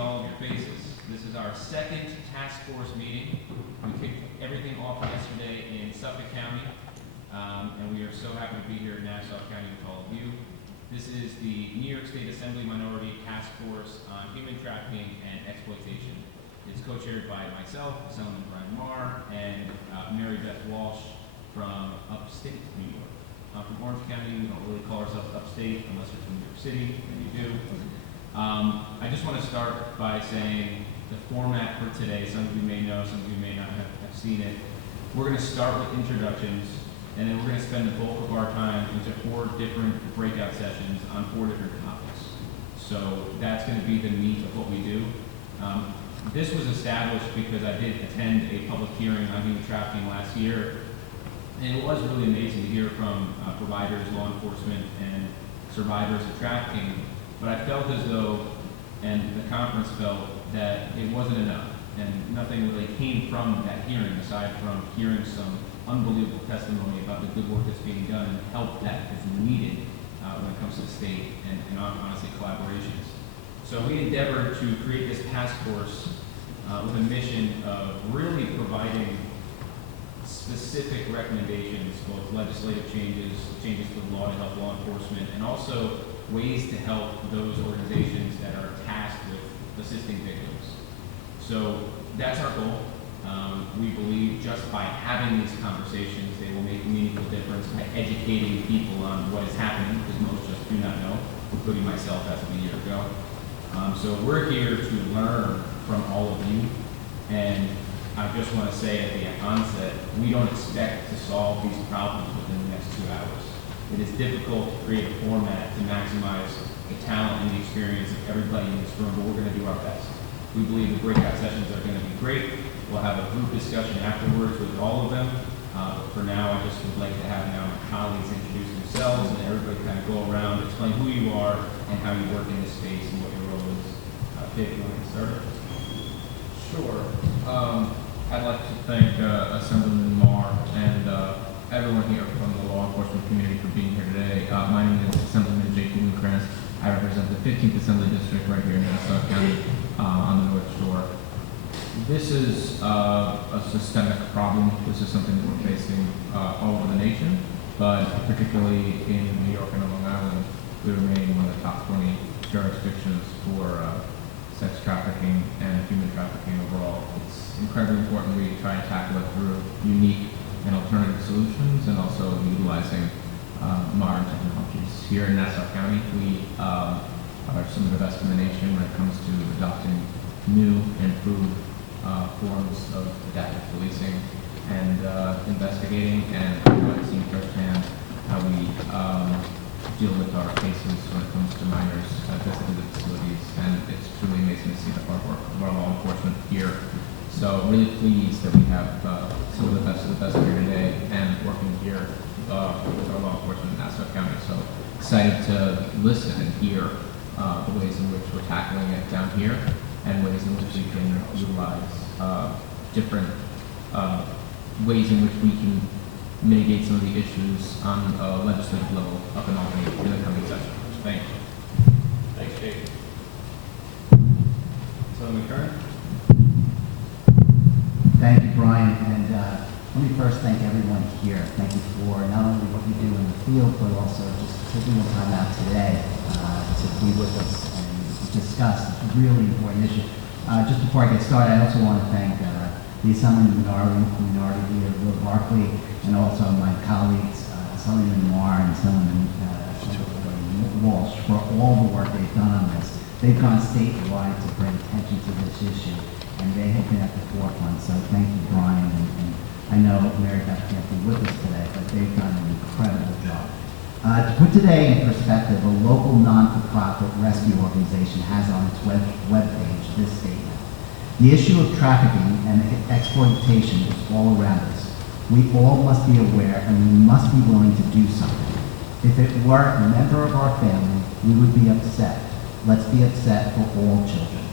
all of your faces. This is our second task force meeting. We kicked everything off yesterday in Suffolk County, and we are so happy to be here in Nassau County with all of you. This is the New York State Assembly Minority Task Force on Human Trafficking and Exploitation. It's co-chaired by myself, Assemblyman Brian Marr, and Mary Beth Walsh from upstate New York. From Orange County, we don't really call ourselves upstate unless you're from New York City, and you do. I just want to start by saying the format for today, some of you may know, some of you may not have seen it. We're going to start with introductions, and then we're going to spend the bulk of our time into 4 different breakout sessions on 4 different topics. So that's going to be the meat of what we do. This was established because I did attend a public hearing on human trafficking last year, and it was really amazing to hear from providers, law enforcement, and survivors of trafficking. But I felt as though, and the conference felt, that it wasn't enough, and nothing really came from that hearing aside from hearing some unbelievable testimony about the good work that's being done and the help that is needed when it comes to the state and honestly collaborations. So we endeavored to create this task force with a mission of really providing specific recommendations, both legislative changes to the law to help law enforcement, and also ways to help those organizations that are tasked with assisting victims. So that's our goal. We believe just by having these conversations, they will make a meaningful difference by educating people on what is happening, because most just do not know, including myself as of a year ago. So we're here to learn from all of you, and I just want to say at the onset, we don't expect to solve these problems within the next 2 hours. It is difficult to create a format to maximize the talent and the experience of everybody in this room, but we're going to do our best. We believe the breakout sessions are going to be great. We'll have a group discussion afterwards with all of them. But for now, I just would like to have now my colleagues introduce themselves and everybody kind of go around, explain who you are and how you work in this space and what your role is. Dave, you want to get started? Sure. I'd like to thank Assemblyman Marr and everyone here from the law enforcement community for being here today. My name is Assemblyman Jake Blumenkrantz. I represent the 15th Assembly District right here in Nassau County on the North Shore. This is a systemic problem. This is something that we're facing all over the nation, but particularly in New York and Long Island, we remain one of the top 20 jurisdictions for sex trafficking and human trafficking overall. It's incredibly important we try and tackle it through unique and alternative solutions and also utilizing modern technologies. Here in Nassau County, we are some of the best in the nation when it comes to adopting new and improved forms of adaptive policing and investigating, and I've seen firsthand how we deal with our cases when it comes to minors visiting the facilities, and it's truly amazing to see the hard work of our law enforcement here. So really pleased that we have some of the best here today and working here with our law enforcement in Nassau County. So excited to listen and hear the ways in which we're tackling it down here and ways in which we can utilize different ways in which we can mitigate some of the issues on a legislative level up in Albany in the coming session. Thank you. Thanks, Jake. Assemblyman Kern? Thank you, Brian, and let me first thank everyone here. Thank you for not only what you do in the field, but also just taking the time out today to be with us and discuss this really important issue. Just before I get started, I also want to thank the Assembly Minority Leader, Will Barkley, and also my colleagues, Assemblyman Marr and Assemblyman Walsh, for all the work they've done on this. They've gone statewide to bring attention to this issue, and they have been at the forefront. So thank you, Brian, and I know Mary Beth can't be with us today, but they've done an incredible job. To put today in perspective, a local non-for-profit rescue organization has on its webpage this statement: the issue of trafficking and exploitation is all around us. We all must be aware, and we must be willing to do something. If it were a member of our family, we would be upset. Let's be upset for all children.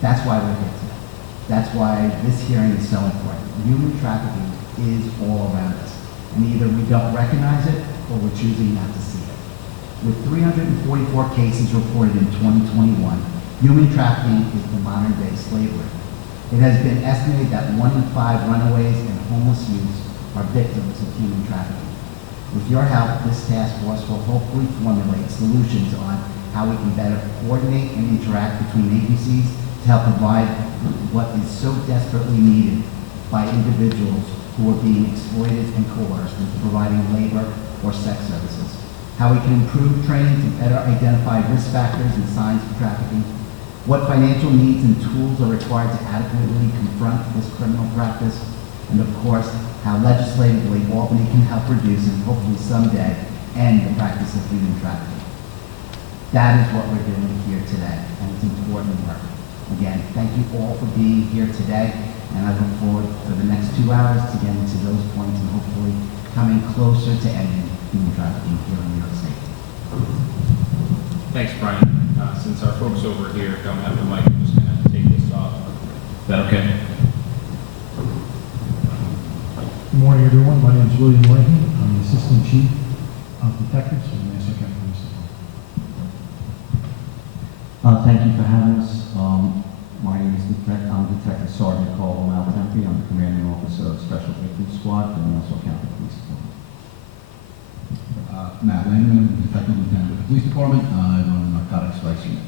That's why we're here today. That's why this hearing is so important. Human trafficking is all around us, and either we don't recognize it or we're choosing not to see it. With 344 cases reported in 2021, Human trafficking is the modern-day slavery. It has been estimated that 1 in 5 runaways and homeless youths are victims of human trafficking. With your help, this task force will hopefully formulate solutions on how we can better coordinate and interact between agencies to help provide what is so desperately needed by individuals who are being exploited and coerced into providing labor or sex services. How we can improve training to better identify risk factors and signs of trafficking. What financial needs and tools are required to adequately confront this criminal practice. And of course, how legislatively Albany can help reduce and hopefully someday end the practice of human trafficking. That is what we're doing here today, and it's important work. Again, thank you all for being here today, and I look forward for the next 2 hours to getting to those points and hopefully coming closer to ending human trafficking here in New York State. Thanks, Brian. Since our folks over here don't have the mic, I'm just going to take this off. Is that okay? Good morning, everyone. My name is William Leahy. I'm the Assistant Chief of Detectives for the Nassau County Police Department. Thank you for having us. My name is I'm Detective Sergeant Carl Maltempi. I'm the Commanding Officer of Special Victims Squad for the Nassau County Police Department. Matt Langman, Detective Lieutenant with the Police Department. I run the Narcotics Vice Unit.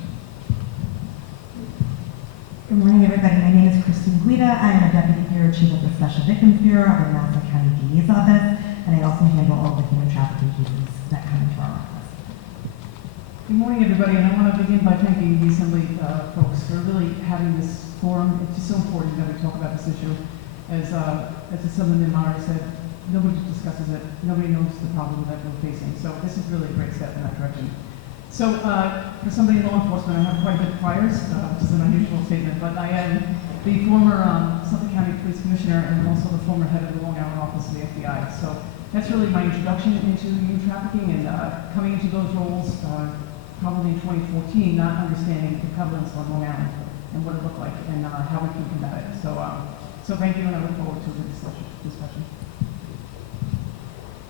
Good morning, everybody. My name is Christine Guida. I am a Deputy Bureau Chief of the Special Victims Bureau of the Nassau County DA's office, and I also handle all the human trafficking cases that come into our office. Good morning, everybody, and I want to begin by thanking the Assembly folks for really having this forum. It's just so important that we talk about this issue. As Assemblyman Meyer said, nobody discusses it. Nobody knows the problem that we're facing. So this is really a great step in that direction. So for somebody in law enforcement, I have quite a bit of priors, which is an unusual statement, but I am the former Suffolk County Police Commissioner and also the former head of the Long Island office of the FBI. So that's really my introduction into human trafficking and coming into those roles probably in 2014, not understanding the prevalence on Long Island and what it looked like and how we can combat it. So thank you, and I look forward to the discussion.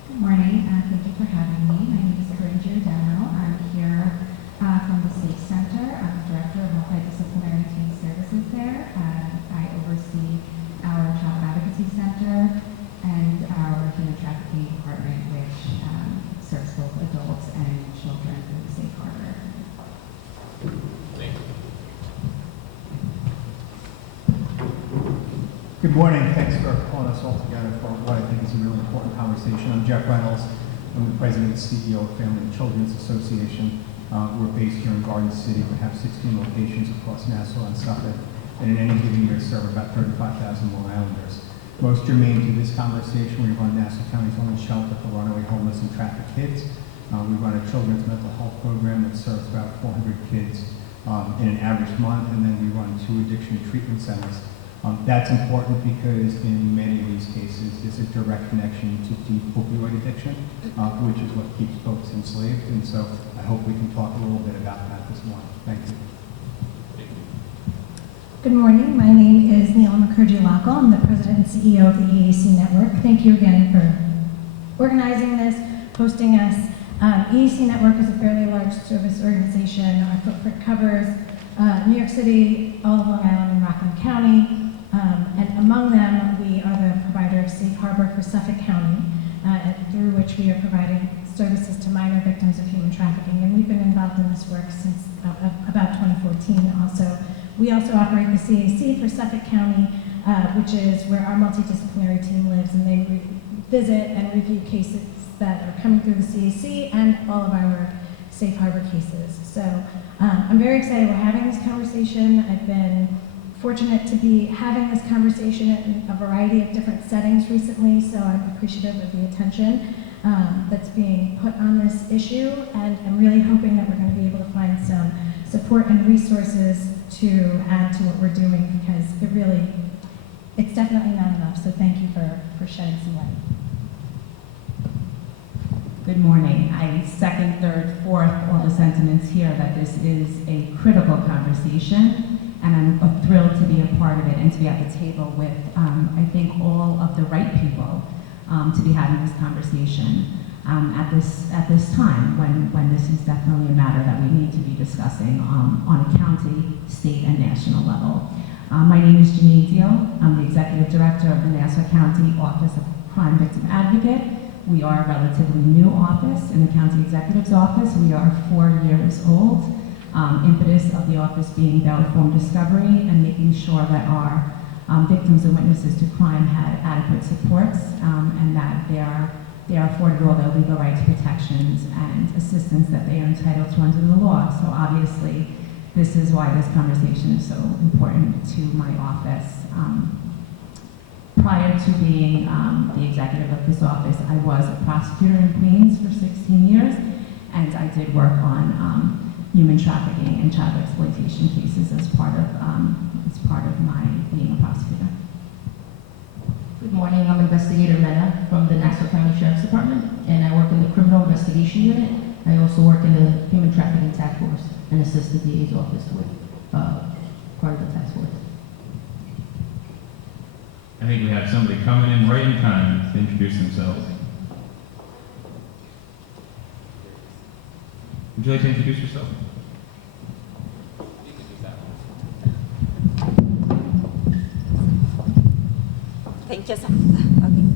Good morning, thank you for having me. My name is Corinne Giordano. I'm here from the Safe Center. I'm the Director of Multidisciplinary Team Services there. I oversee our Child Advocacy Center and our Human Trafficking Department, which serves both adults and children through the Safe Harbor. Thank you. Good morning. Thanks for calling us all together for what I think is a really important conversation. I'm Jeff Reynolds. I'm the President and CEO of Family and Children's Association. We're based here in Garden City. We have 16 locations across Nassau and Suffolk, and in any given year serve about 35,000 Long Islanders. Most germane to this conversation, we run Nassau County's only shelter for runaway homeless and trafficked kids. We run a children's mental health program that serves about 400 kids in an average month, and then we run 2 addiction treatment centers. That's important because in many of these cases, there's a direct connection to deep opioid addiction, which is what keeps folks enslaved. And so I hope we can talk a little bit about that this morning. Thank you. Good morning. My name is Neela Mukherjee-Lackal. I'm the President and CEO of the EAC Network. Thank you again for organizing this, hosting us. EAC Network is a fairly large service organization. Our footprint covers New York City, all of Long Island, and Rockland County. And among them, we are the provider of Safe Harbor for Suffolk County, through which we are providing services to minor victims of human trafficking. And we've been involved in this work since about 2014 also. We also operate the CAC for Suffolk County, which is where our multidisciplinary team lives, and they visit and review cases that are coming through the CAC and all of our Safe Harbor cases. So I'm very excited we're having this conversation. I've been fortunate to be having this conversation in a variety of different settings recently, so I'm appreciative of the attention that's being put on this issue, and I'm really hoping that we're going to be able to find some support and resources to add to what we're doing, because it's definitely not enough, so thank you for shedding some light. Good morning. I second, third, fourth all the sentiments here that this is a critical conversation, and I'm thrilled to be a part of it and to be at the table with, I think, all of the right people to be having this conversation. at this time when this is definitely a matter that we need to be discussing on a county, state, and national level. My name is Janine Deal. I'm the Executive Director of the Nassau County Office of Crime Victim Advocate. We are a relatively new office in the County Executive's Office. We are 4 years old. Impetus of the office being bail-informed discovery and making sure that our victims and witnesses to crime had adequate supports and that they are afforded all their legal rights, protections, and assistance that they are entitled to under the law. So obviously, this is why this conversation is so important to my office. Prior to being the executive of this office, I was a prosecutor in Queens for 16 years, and I did work on human trafficking and child exploitation cases as part of my being a prosecutor. Good morning, I'm Investigator Mena from the Nassau County Sheriff's Department, and I work in the Criminal Investigation Unit. I also work in the Human Trafficking Task Force and assist the DA's office with part of the task force. I think we have somebody coming in right in time to introduce themselves. Would you like to introduce yourself?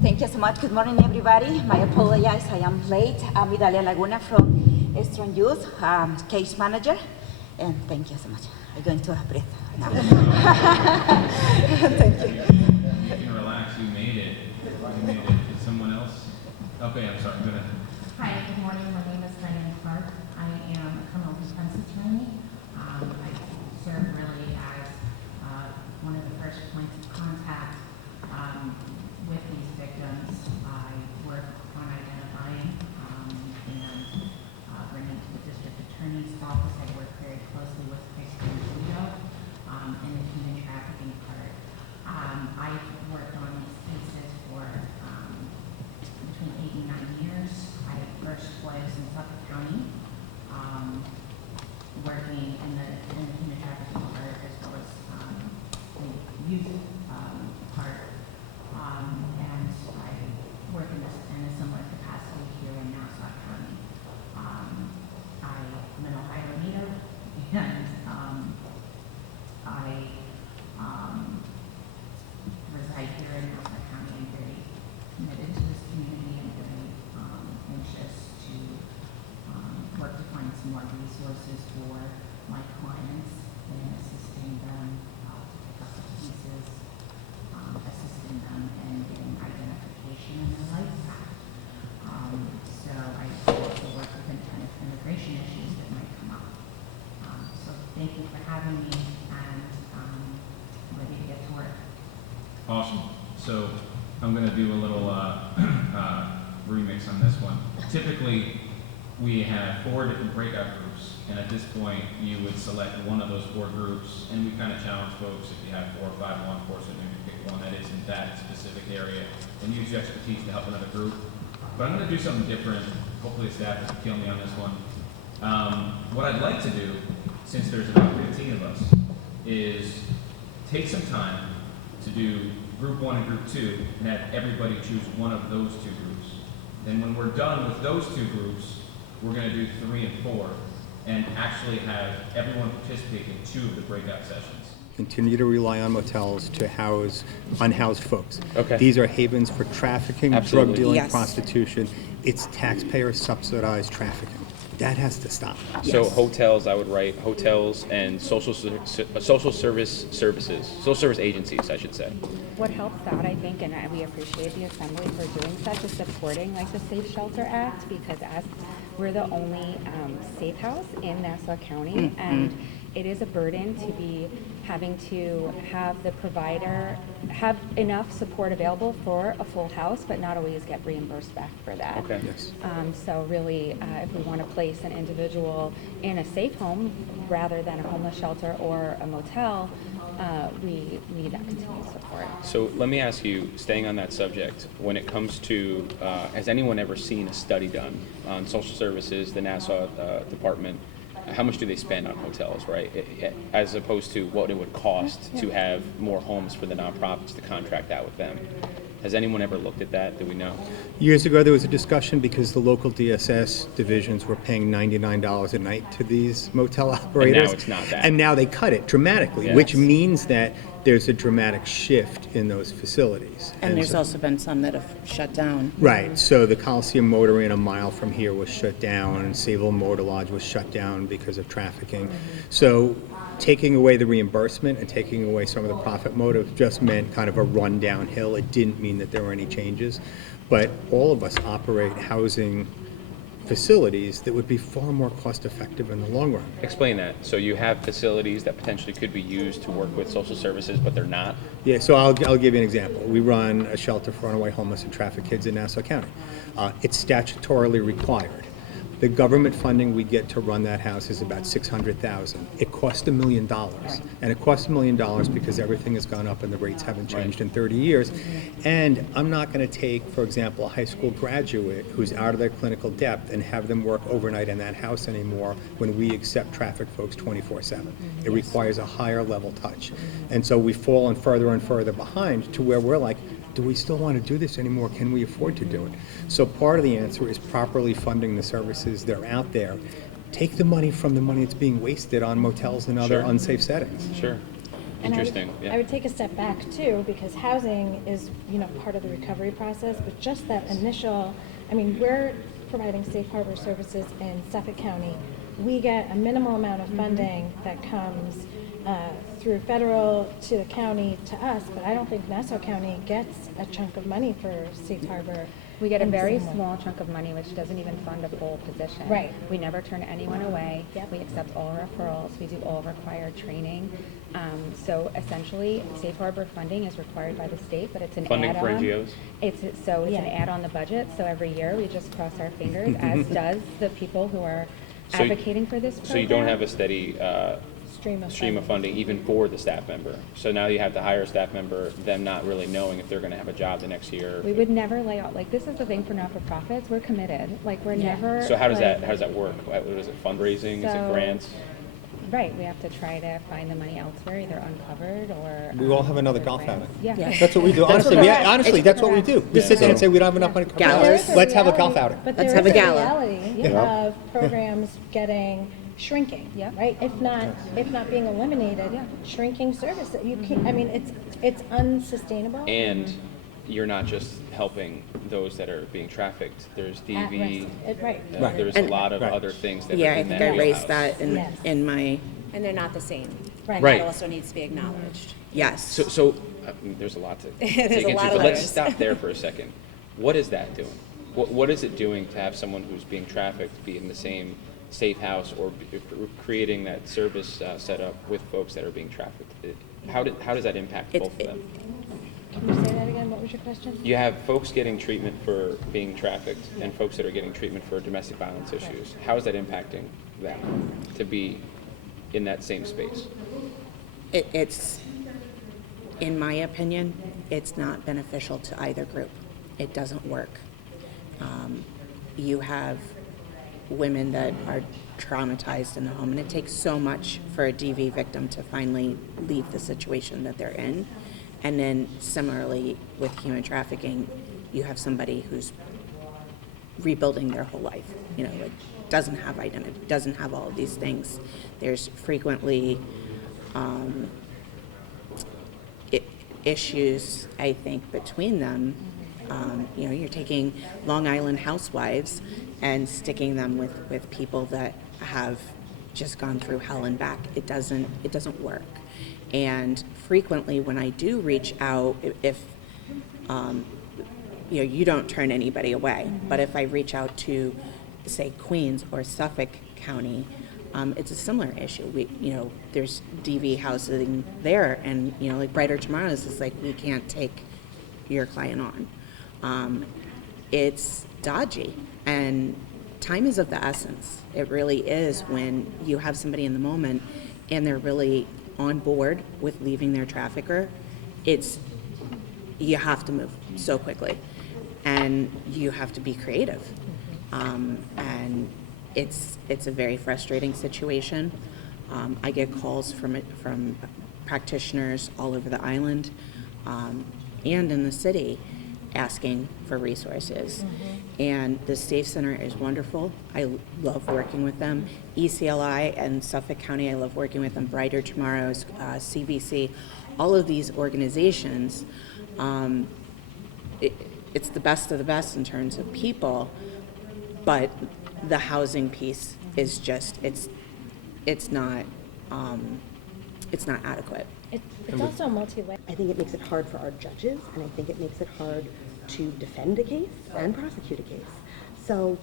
Thank you so much. Good morning, everybody. I apologize, I am late. I'm Idalia Laguna from Strong Youth, case manager, and thank you so much. I'm going to breathe now. Thank you. You can relax. You made it. You made it. Did someone else? Okay, I'm sorry. Go ahead. Hi, good morning. My name is Diane Clark. I am a criminal defense attorney. I serve really as one of the first points of contact with these victims. I work on identifying and bringing to the district attorney's office. I work very closely with Christine Guido in the human trafficking part. I've worked on these cases for between 8 and 9 years. I first was in Suffolk County, working in the human trafficking part as well as the youth part. And I work in a similar capacity here in Nassau County. I'm an Ohio native, and I reside here in Nassau County. I'm very committed to this community and very anxious to work to find some more resources for my clients in assisting them to pick up the pieces, assisting them in getting identification in their life back. So I also work with any kind of immigration issues that might come up. So thank you for having me, and I'm ready to get to work. Awesome. So I'm going to do a little remix on this one. Typically, we have 4 different breakout groups, and at this point, you would select one of those 4 groups, and we kind of challenge folks, if you have 4 or 5 law enforcement, maybe pick one that is in that specific area, and use your expertise to help another group. But I'm going to do something different. Hopefully staff doesn't kill me on this one. What I'd like to do, since there's about 15 of us, is take some time to do group 1 and group 2, and have everybody choose one of those 2 groups. Then when we're done with those 2 groups, we're going to do 3 and 4, and actually have everyone participate in 2 of the breakout sessions. Continue to rely on motels to house unhoused folks. Okay. These are havens for trafficking, Absolutely. drug dealing, Yes. prostitution. It's taxpayer subsidized trafficking. That has to stop. So hotels, I would write hotels and social service agencies, I should say. What helps out, I think, and we appreciate the Assembly for doing such, is supporting like the Safe Shelter Act, because as we're the only safe house in Nassau County, and it is a burden to be having to have the provider have enough support available for a full house, but not always get reimbursed back for that. Okay. Yes. So really, if we want to place an individual in a safe home rather than a homeless shelter or a motel, we need that continued support. So let me ask you, staying on that subject, when it comes to, has anyone ever seen a study done on social services, the Nassau department? How much do they spend on hotels, right? As opposed to what it would cost to have more homes for the nonprofits to contract out with them. Has anyone ever looked at that? Do we know? Years ago, there was a discussion because the local DSS divisions were paying $99 a night to these motel operators. it's not that. And now they cut it dramatically, Yes. which means that there's a dramatic shift in those facilities. And there's so- also been some that have shut down. Right, so the Coliseum Motor Inn a mile from here was shut down, and Sayville Motor Lodge was shut down because of trafficking. So taking away the reimbursement and taking away some of the profit motive just meant kind of a run downhill. It didn't mean that there were any changes. But all of us operate housing facilities that would be far more cost effective in the long run. Explain that. So you have facilities that potentially could be used to work with social services, but they're not? Yeah, so I'll give you an example. We run a shelter for runaway homeless and trafficked kids in Nassau County. It's statutorily required. The government funding we get to run that house is about $600,000. It costs $1 million, and it costs $1 million because everything has gone up and the rates haven't changed in 30 years. And I'm not going to take, for example, a high school graduate who's out of their clinical depth and have them work overnight in that house anymore when we accept trafficked folks 24/7. It requires a higher level touch, and so we've fallen further and further behind to where we're like, do we still want to do this anymore? Can we afford to do it? So part of the answer is properly funding the services that are out there. Take the money from the money that's being wasted on motels and other Sure. unsafe settings. Sure. And Interesting. I would take a step back too, because housing is, part of the recovery process, but just that initial, we're providing safe harbor services in Suffolk County. We get a minimal amount of funding that comes through federal to the county to us, but I don't think Nassau County gets a chunk of money for safe harbor. We get a in the very same way. small chunk of money, which doesn't even fund a full position. Right. We never turn anyone away. We accept all referrals. We do all required training. So essentially, safe harbor funding is required by the state, but it's an Funding add-on. for NGOs? It's an add on the budget. So every year we just cross our fingers, as does the people who are So- advocating for this program. So you don't have a steady stream of funding even for the staff member. So now you have to hire a staff member, them not really knowing if they're going to have a job the next year. We would never lay out, this is the thing for not-for-profits, we're committed. We're never. So how does that work? What is it, fundraising? Is it So- grants? Right, we have to try to find the money elsewhere, either uncovered or. We all have another golf grants. outing. Yeah. That's what we do. Honestly, that's what we do. We sit there and say we don't have enough money. Galas. Let's have a golf outing. But Let's there have is a gala. reality of programs shrinking, right? If not being eliminated, shrinking services. You can't. It's unsustainable. And you're not just helping those that are being trafficked. There's At DV. risk. Right. There's a lot of other things that Yeah, are I in think that I raised wheelhouse. that in my, And they're not the same. Right. Right. That also needs to be acknowledged. yes. So there's a lot to There's dig a into, lot but of let's layers. stop there for a second. What is that doing? What is it doing to have someone who's being trafficked be in the same safe house or creating that service setup with folks that are being trafficked? How does that impact both of them? Can you say that again? What was your question? You have folks getting treatment for being trafficked and folks that are getting treatment for domestic violence issues. How is that impacting them to be in that same space? It's, in my opinion, it's not beneficial to either group. It doesn't work. You have women that are traumatized in the home, and it takes so much for a DV victim to finally leave the situation that they're in. And then similarly with human trafficking, you have somebody who's rebuilding their whole life, doesn't have identity, doesn't have all of these things. There's frequently issues, I think, between them. You're taking Long Island housewives and sticking them with people that have just gone through hell and back. It doesn't work. And frequently when I do reach out, if you don't turn anybody away, but if I reach out to, say, Queens or Suffolk County, it's a similar issue. There's DV housing there, and like Brighter Tomorrows is like, we can't take your client on. It's dodgy, and time is of the essence. It really is when you have somebody in the moment and they're really on board with leaving their trafficker. You have to move so quickly, and you have to be creative, and it's a very frustrating situation. I get calls from practitioners all over the island and in the city, asking for resources. And the Safe Center is wonderful. I love working with them. ECLI and Suffolk County, I love working with them. Brighter Tomorrows, CVC, all of these organizations, it's the best of the best in terms of people, but the housing piece is just, it's not adequate. It's also multi-layered. I think it makes it hard for our judges, and I think it makes it hard to defend a case and prosecute a case. So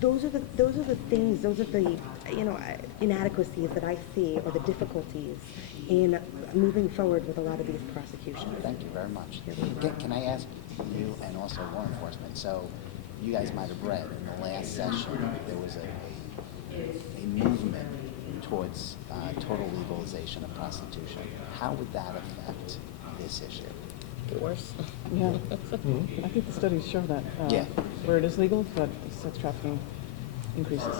those are the things, those are the inadequacies that I see, or the difficulties in moving forward with a lot of these prosecutions. Thank you very much. Can I ask you, and also law enforcement, so you guys might have read in the last session there was a movement towards total legalization of prostitution. How would that affect this issue? Worse. Yeah. I think the studies show that where it is legal, that sex trafficking increases.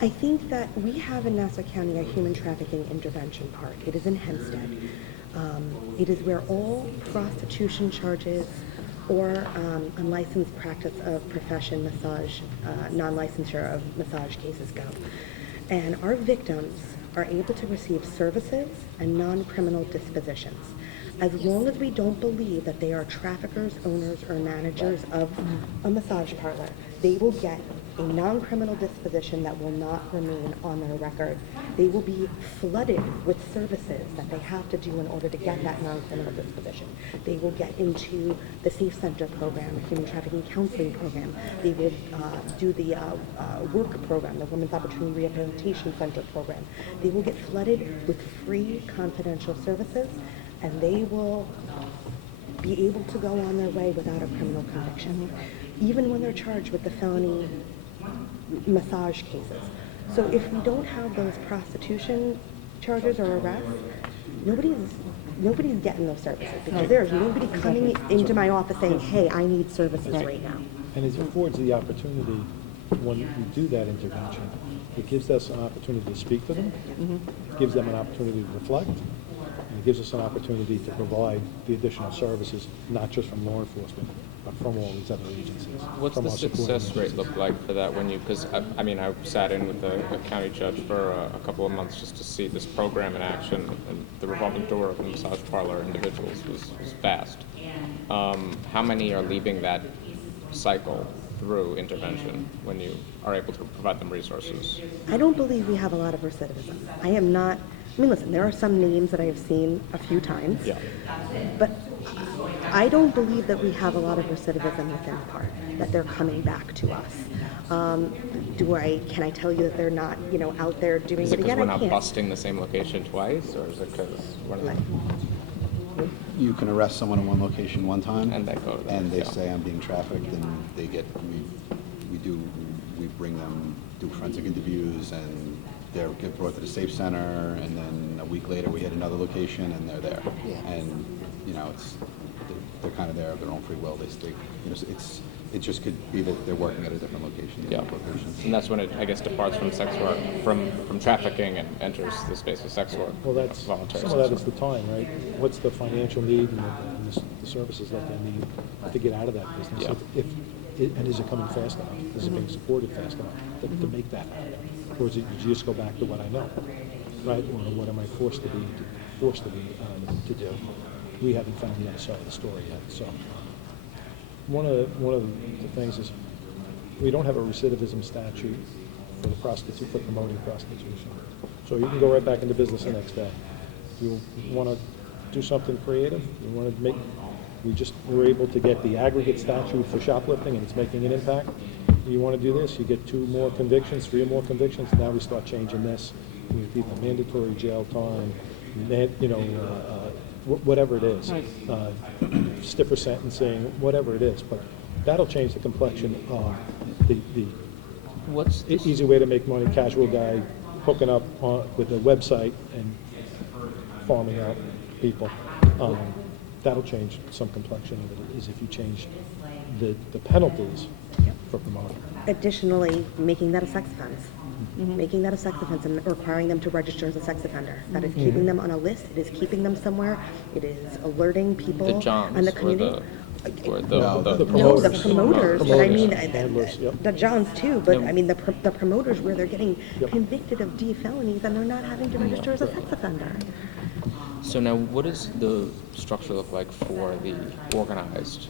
I think that we have in Nassau County a human trafficking intervention park. It is in Hempstead. It is where all prostitution charges or unlicensed practice of profession massage, non-licensure of massage cases go. And our victims are able to receive services and non-criminal dispositions. As long as we don't believe that they are traffickers, owners, or managers of a massage parlor, they will get a non-criminal disposition that will not remain on their record. They will be flooded with services that they have to do in order to get that non-criminal disposition. They will get into the Safe Center program, the Human Trafficking Counseling Program. They will do the work program, the Women's Opportunity Rehabilitation Center program. They will get flooded with free confidential services, and they will be able to go on their way without a criminal conviction, even when they're charged with the felony massage cases. So if we don't have those prostitution charges or arrests, nobody's getting those services, because there's nobody coming into my office saying, hey, I need services right now. And it affords the opportunity, when we do that intervention, it gives us an opportunity to speak to them, it gives them an opportunity to reflect, and it gives us an opportunity to provide the additional services, not just from law enforcement, but from all these other agencies. What's the success rate look like for that when you, because I sat in with a county judge for a couple of months just to see this program in action, and the revolving door of the massage parlor individuals was vast. How many are leaving that cycle through intervention when you are able to provide them resources? I don't believe we have a lot of recidivism. Listen, there are some names that I have seen a few times, but I don't believe that we have a lot of recidivism within the park, that they're coming back to us. Can I tell you that they're not, out there doing it again? Is it because we're not busting the same location twice, or is it because you can arrest someone in one location one time, and they say I'm being trafficked, and they get we bring them, do forensic interviews, and they get brought to the Safe Center, and then a week later we hit another location and they're there. And they're kind of there of their own free will. They stay. It just could be that they're working at a different location. Locations. And that's when it, I guess, departs from sex work, from trafficking, and enters the space of sex work. Well, that's voluntary. Some of that is the time, right? What's the financial need and the services that they need to get out of that business? And is it coming fast enough? Is it being supported fast enough to make that happen? Or is it you just go back to what I know, right? Or what am I forced to do? We haven't found the other side of the story yet. So one of the things is we don't have a recidivism statute for promoting prostitution. So you can go right back into business the next day. You want to do something creative. You want to we're able to get the aggregate statute for shoplifting, and it's making an impact. You want to do this, you get 2 more convictions, 3 more convictions. Now we start changing this. We have people mandatory jail time, whatever it is, stiffer sentencing, whatever it is. But that'll change the complexion of the easy way to make money. Casual guy hooking up with a website and farming out people. That'll change some complexion of it, is if you change the penalties for promoting. Additionally, making that a sex offense. making that a sex offense and requiring them to register as a sex offender. That is keeping them on a list. It is keeping them somewhere. It is alerting people The Johns and the were community. No, the No, the promoters. promoters, but I mean, Handlers, yep. the Johns too, but Yeah. I mean, the promoters where they're getting Yep. convicted of D felonies and they're not having to register as a sex offender. So now, what does the structure look like for the organized?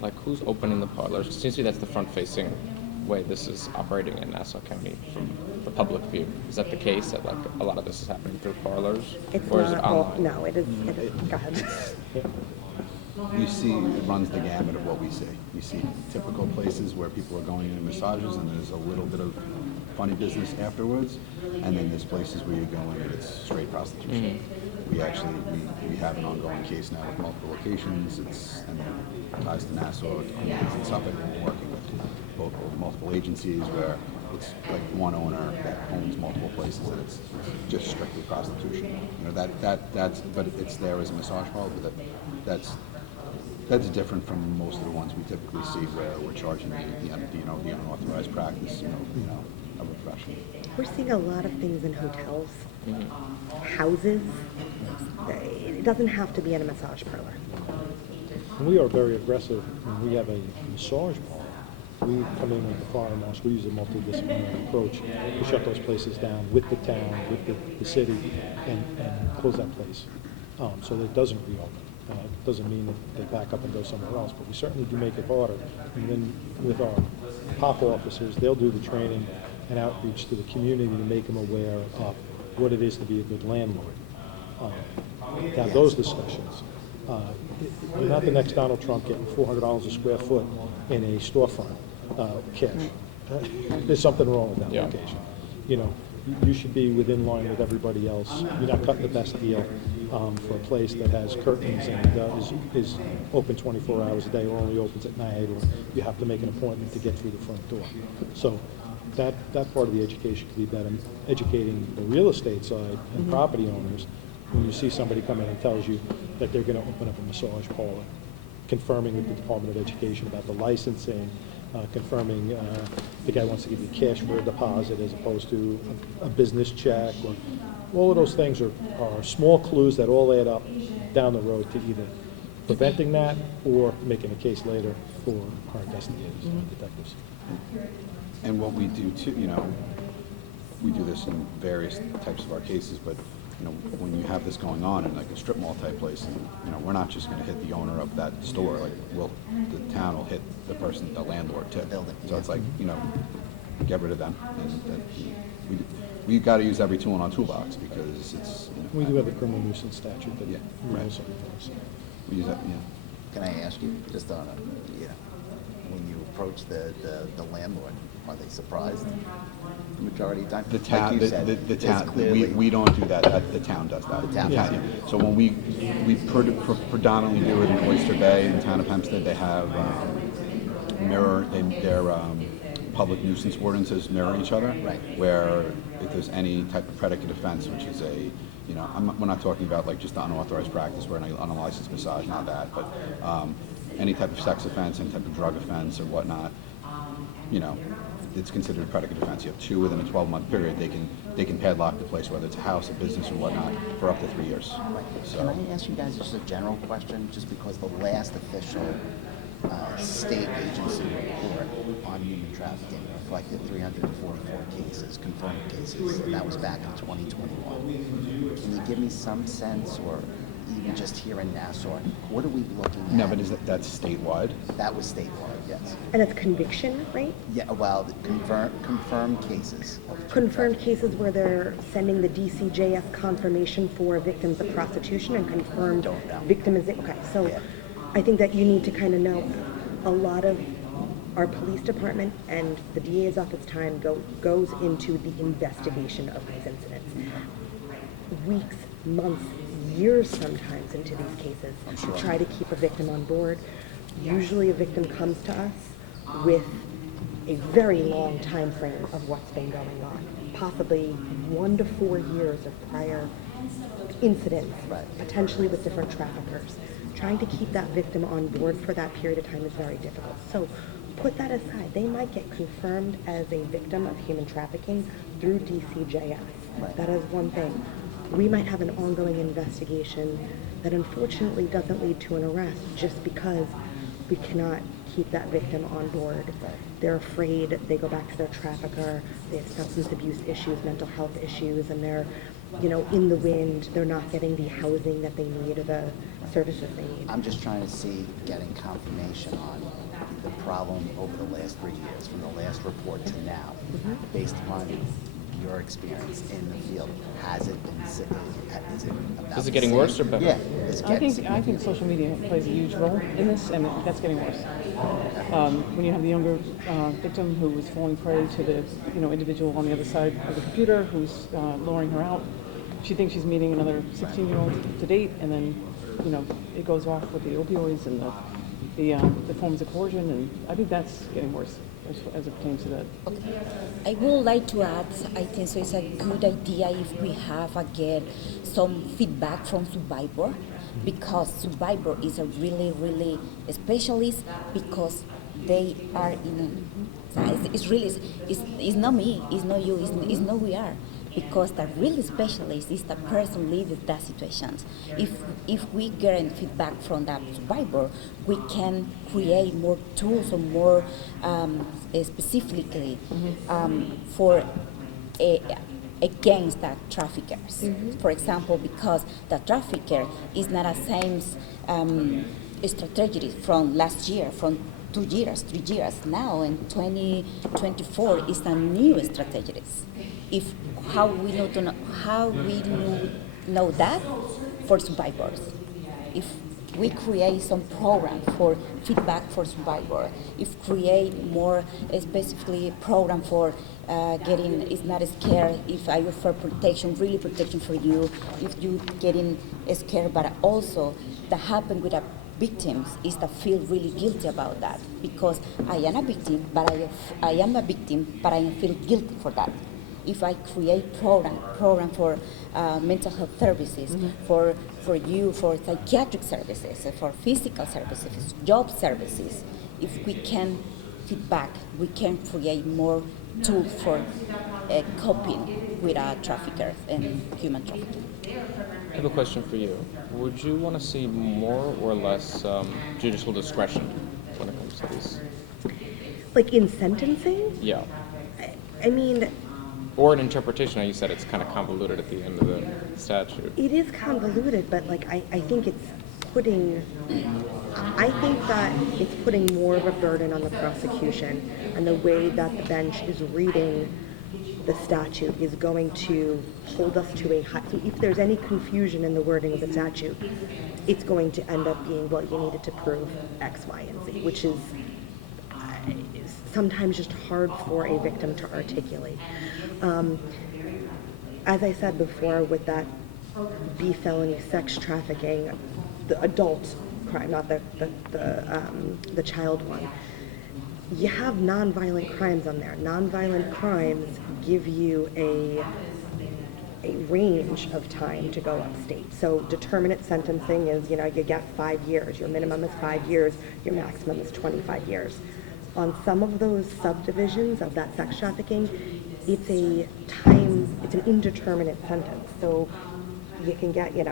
Like, who's opening the parlors? It seems to me that's the front-facing way this is operating in Nassau County from the public view. Is that the case, that like a lot of this is happening through parlors? It's or not, is it well, online? no, it is, go ahead. You see, it runs the gamut of what we see. You see typical places where people are going in massages and there's a little bit of funny business afterwards, and then there's places where you're going and it's straight prostitution. We actually, we have an ongoing case now with multiple locations. It's, and it ties to Nassau, it's in Suffolk, and we're working with multiple agencies where it's like one owner that owns multiple places and it's just strictly prostitution. You know, that's, but it's there as a massage parlor, but that's different from most of the ones we typically see where we're charging the unauthorized practice, of a profession. We're seeing a lot of things in hotels, houses. It doesn't have to be in a massage parlor. And we are very aggressive when we have a massage parlor. We come in with the fire marshal. We use a multidisciplinary approach to shut those places down with the town, with the city, and close that place so that it doesn't reopen. It doesn't mean that they back up and go somewhere else, but we certainly do make it harder. And then with our POP officers, they'll do the training and outreach to the community to make them aware of what it is to be a good landlord. To have those discussions. You're not the next Donald Trump getting $400 a square foot in a storefront cash. There's something wrong with that location. You know, you should be within line with everybody else. You're not cutting the best deal for a place that has curtains and is open 24 hours a day or only opens at night, or you have to make an appointment to get through the front door. So that part of the education could be better. Educating the real estate side and property owners when you see somebody come in and tells you that they're going to open up a massage parlor, confirming with the Department of Education about the licensing, confirming the guy wants to give you cash for a deposit as opposed to a business check. Or all of those things are small clues that all add up down the road to either preventing that or making a case later for our investigators and detectives. And what we do too, we do this in various types of our cases, but when you have this going on in like a strip mall type place, and we're not just going to hit the owner of that store. Like, the town will hit the person, the landlord too. So it's like, get rid of them. And we got to use every tool in our toolbox because it's. We do have a criminal nuisance statute that rules certain things. We use that. Yeah. Can I ask you, just on when you approach the landlord, are they surprised? The majority of the time? The town, like you said, the town, we don't do that. The town does that. The town does it. So when we predominantly do it in Oyster Bay and the town of Hempstead, they have their public nuisance ordinances mirror each other. Right. Where if there's any type of predicate offense, which is we're not talking about like just the unauthorized practice where an unlicensed massage, not that, but any type of sex offense, any type of drug offense or whatnot, it's considered a predicate offense. You have two within a 12-month period. They can padlock the place, whether it's a house, a business, or whatnot, for up to 3 years. Right. So, can I ask you guys just a general question, just because the last official state agency report on human trafficking reflected 344 cases, confirmed cases, and that was back in 2021. Can you give me some sense, or even just here in Nassau, what are we looking at? No, but that's statewide? That was statewide, yes. And it's conviction rate? Yeah, well, the confirmed cases. Confirmed cases where they're sending the DCJS confirmation for victims of prostitution and confirmed victimization. Okay, so I think that you need to kind of know a lot of our police department and the DA's office time goes into the investigation of these incidents. Weeks, months, years sometimes into these cases to try to keep a victim on board. Usually a victim comes to us with a very long time frame of what's been going on, possibly 1 to 4 years of prior incidents, potentially with different traffickers. Trying to keep that victim on board for that period of time is very difficult. So put that aside. They might get confirmed as a victim of human trafficking through DCJS. Right. That is one thing. We might have an ongoing investigation that unfortunately doesn't lead to an arrest just because we cannot keep that victim on board. They're afraid, they go back to their trafficker, they have substance abuse issues, mental health issues, and they're, in the wind, they're not getting the housing that they need or the services they need. I'm just trying to see, getting confirmation on the problem over the last 3 years, from the last report to now, based upon your experience in the field. Has it been, is it about Is it the getting same? worse or better? Yeah. Is it getting I think social media plays a huge role in this, and that's getting worse. When you have the younger victim who was falling prey to the individual on the other side of the computer who's luring her out, she thinks she's meeting another 16-year-old to date, and then it goes off with the opioids and the forms of coercion, and I think that's getting worse as it pertains to that. Okay. I would like to add, I think so it's a good idea if we have again some feedback from survivor, because survivor is a really specialist, because they are in it's not me, it's not you, it's not we are, because the real specialist is the person living that situations. If we get feedback from that survivor, we can create more tools or more specifically for against the traffickers. For example, because the trafficker is not the same strategy from last year, from 2 years, 3 years. Now in 2024 is a new strategies. How we know that for survivors. If we create some program for feedback for survivor, if create more specifically program for getting is not scared, if I offer protection, really protection for you, if you getting scared, but also that happen with a victims is to feel really guilty about that, because I am a victim, but I feel guilty for that. If I create program for mental health services, for you, for psychiatric services, for physical services, job services, if we can feedback, we can create more tools for coping with traffickers and human trafficking. I have a question for you. Would you want to see more or less judicial discretion when it comes to these? Like in sentencing? Yeah. I mean... Or an interpretation. Now you said it's kind of convoluted at the end of the statute. It is convoluted, but I think it's putting... I think that it's putting more of a burden on the prosecution, and the way that the bench is reading the statute is going to hold us to a high... So if there's any confusion in the wording of the statute, it's going to end up being, well, you needed to prove X, Y, and Z, which is sometimes just hard for a victim to articulate. As I said before, with that B felony sex trafficking, the adult crime, not the child one, you have nonviolent crimes on there. Nonviolent crimes give you a range of time to go upstate. So determinate sentencing is, you get 5 years. Your minimum is 5 years. Your maximum is 25 years. On some of those subdivisions of that sex trafficking, it's an indeterminate sentence. So you can get, you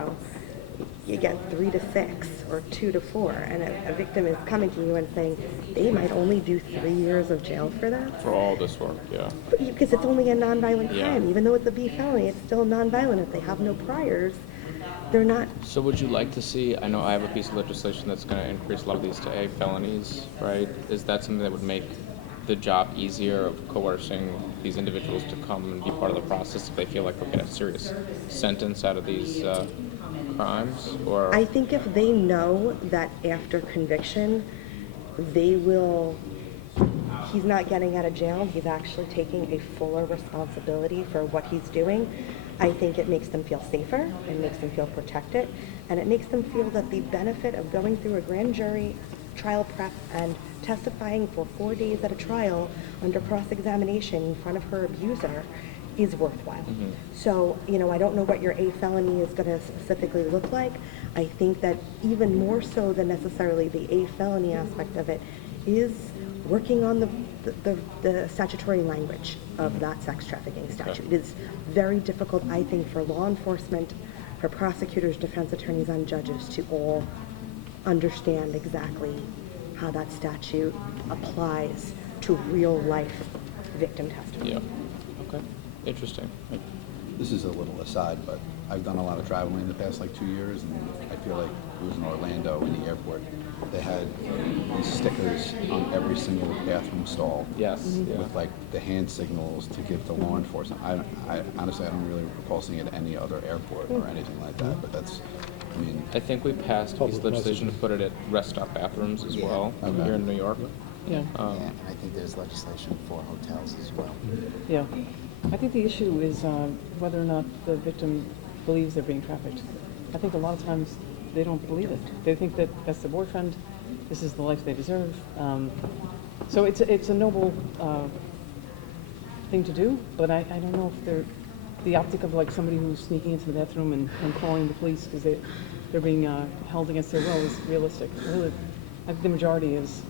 get 3 to 6 or 2 to 4, and a victim is coming to you and saying they might only do 3 years of jail for that. For all this work, yeah. Because it's only a nonviolent Yeah. crime. Even though it's a B felony, it's still nonviolent. If they have no priors, they're not. So would you like to see, I know I have a piece of legislation that's going to increase a lot of these to A felonies, right? Is that something that would make the job easier of coercing these individuals to come and be part of the process if they feel like they'll get a serious sentence out of these crimes? Or I think if they know that after conviction, he's not getting out of jail, he's actually taking a fuller responsibility for what he's doing, I think it makes them feel safer, it makes them feel protected, and it makes them feel that the benefit of going through a grand jury trial prep and testifying for 4 days at a trial under cross-examination in front of her abuser is worthwhile. So, I don't know what your A felony is going to specifically look like. I think that even more so than necessarily the A felony aspect of it is working on the statutory language of that sex trafficking statute. It is very difficult, I think, for law enforcement, for prosecutors, defense attorneys, and judges to all understand exactly how that statute applies to real life victim testimony. Yeah. Okay. Interesting. This is a little aside, but I've done a lot of traveling in the past 2 years, and I feel like it was in Orlando in the airport. They had these stickers on every single bathroom stall. Yes. Yeah. With like the hand signals to give to law enforcement. I honestly, I don't really recall seeing it at any other airport or anything like that. But that's, I mean, I think we passed a piece of legislation to put it at rest stop bathrooms as well here in New York. Yeah. And I think there's legislation for hotels as well. Yeah. I think the issue is whether or not the victim believes they're being trafficked. I think a lot of times they don't believe it. They think that that's their boyfriend, this is the life they deserve. So it's a noble thing to do, but I don't know if the optic of like somebody who's sneaking into the bathroom and calling the police because they're being held against their will is realistic. Really, I think the majority is,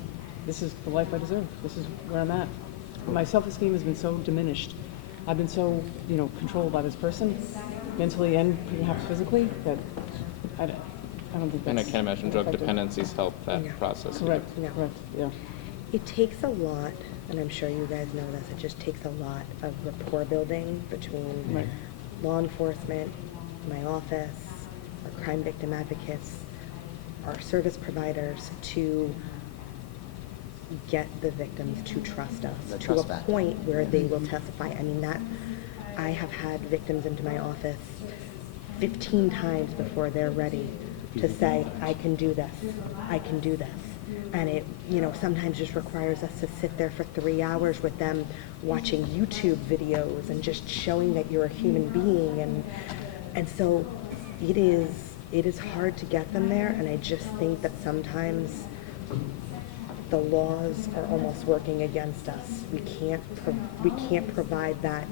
this is the life I deserve. This is where I'm at. My self-esteem has been so diminished. I've been so, controlled by this person, mentally and perhaps physically, that I don't think that's... And I can't imagine drug effective. dependencies help that process. Correct, correct, yeah. It takes a lot, and I'm sure you guys know this, it just takes a lot of rapport building between law enforcement, my office, our crime victim advocates, our service providers to get the victims to trust us The to trust a factor. point where they will testify. I mean, I have had victims into my office 15 times before they're ready to say, I can do this, I can do this. And it, sometimes just requires us to sit there for 3 hours with them watching YouTube videos and just showing that you're a human being. And so it is hard to get them there, and I just think that sometimes the laws are almost working against us. We can't provide that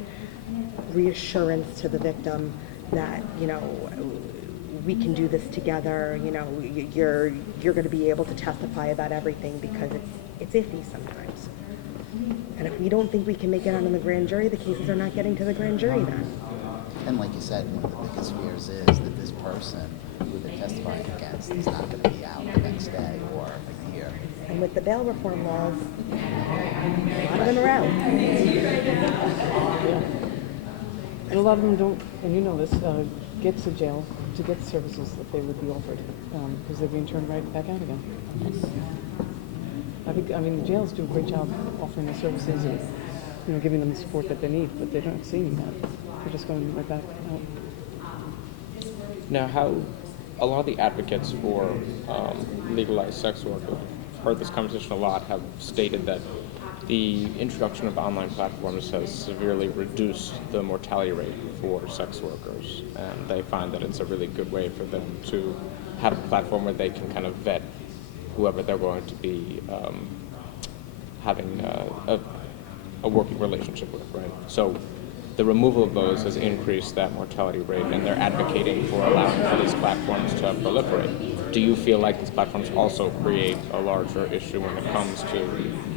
reassurance to the victim that, we can do this together, you're going to be able to testify about everything, because it's iffy sometimes. And if we don't think we can make it out in the grand jury, the cases are not getting to the grand jury then. And like you said, one of the biggest fears is that this person who they're testifying against is not going to be out the next day or a year. And with the bail reform laws, a lot of them are out. And a lot of them don't, and you know this, get to jail to get the services that they would be offered, because they're being turned right back out again. I mean, jails do a great job offering the services and, giving them the support that they need, but they don't see that. They're just going right back out. Now, a lot of the advocates for legalized sex work, I've heard this conversation a lot, have stated that the introduction of online platforms has severely reduced the mortality rate for sex workers, and they find that it's a really good way for them to have a platform where they can kind of vet whoever they're going to be having a working relationship with, right? So the removal of those has increased that mortality rate, and they're advocating for allowing for these platforms to proliferate. Do you feel like these platforms also create a larger issue when it comes to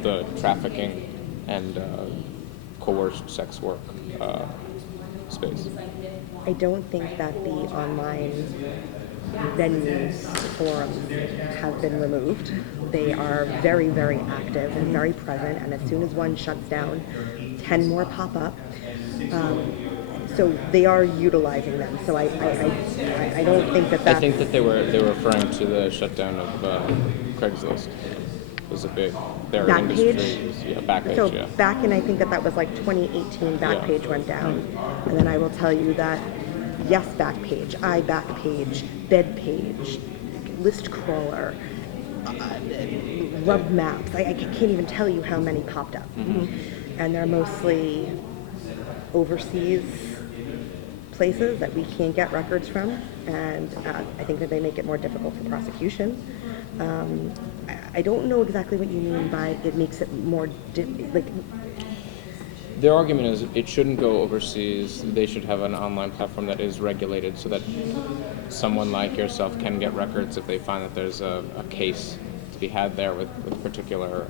the trafficking and coerced sex work space? I don't think that the online venues, forums have been removed. They are very, very active and very present, and as soon as one shuts down, 10 more pop up. So they are utilizing them. So I don't think that that's... I think that they were referring to the shutdown of Craigslist. It was a big... Their industry was, Backpage, So back in, I think that was like 2018, Backpage went down. And then I will tell you that, yes, Backpage, iBackpage, Bedpage, List Crawler, Rub Maps. I can't even tell you how many popped up. And they're mostly overseas places that we can't get records from, and I think that they make it more difficult for prosecution. I don't know exactly what you mean by it makes it more their argument is it shouldn't go overseas. They should have an online platform that is regulated so that someone like yourself can get records if they find that there's a case be had there with particular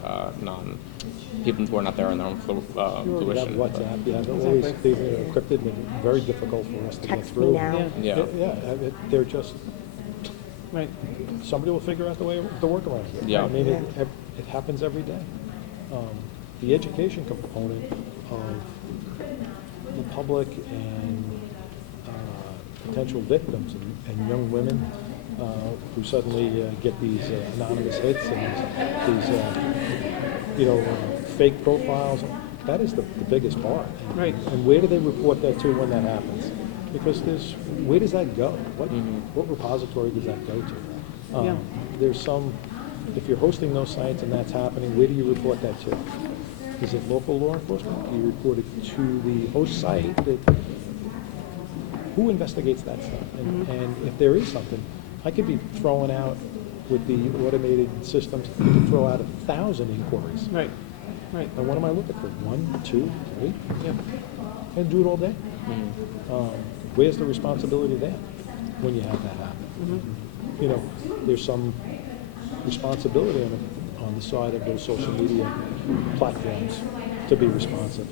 people who are not there on their own You have fruition. WhatsApp, you have all these things that are encrypted and very difficult for us to get Text me through. now. Yeah. They're just, Right. somebody will figure out the way to work around it. Yeah. I mean, it happens every day. The education component of the public and potential victims and young women who suddenly get these anonymous hits and these fake profiles, that is the biggest part. Right. And where do they report that to when that happens? Because where does that go? What repository does that go to? Yeah. There's some, if you're hosting those sites and that's happening, where do you report that to? Is it local law enforcement? Do you report it to the host site? Who investigates that stuff? And if there is something, I could be throwing out with the automated systems, I could throw out 1,000 inquiries. Right. Right. And what am I looking for? 1, 2, 3? Yeah. And do it all day. Where's the responsibility there when you have that happen? There's some responsibility on the side of those social media platforms to be responsive.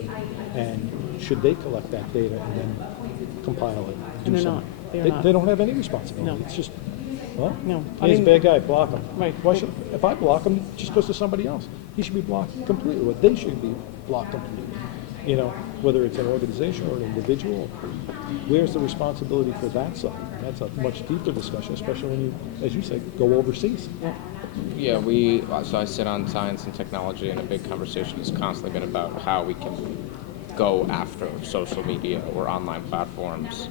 And should they collect that data and then compile it? And they're not. They don't have any responsibility. No. It's just, well, No. he's a bad guy, block him. Right. Why should, if I block him, it just goes to somebody else. He should be blocked completely, or they should be blocked completely. Whether it's an organization or an individual, where's the responsibility for that side? That's a much deeper discussion, especially when you, as you say, go overseas. Yeah, so I sit on science and technology, and a big conversation has constantly been about how we can go after social media or online platforms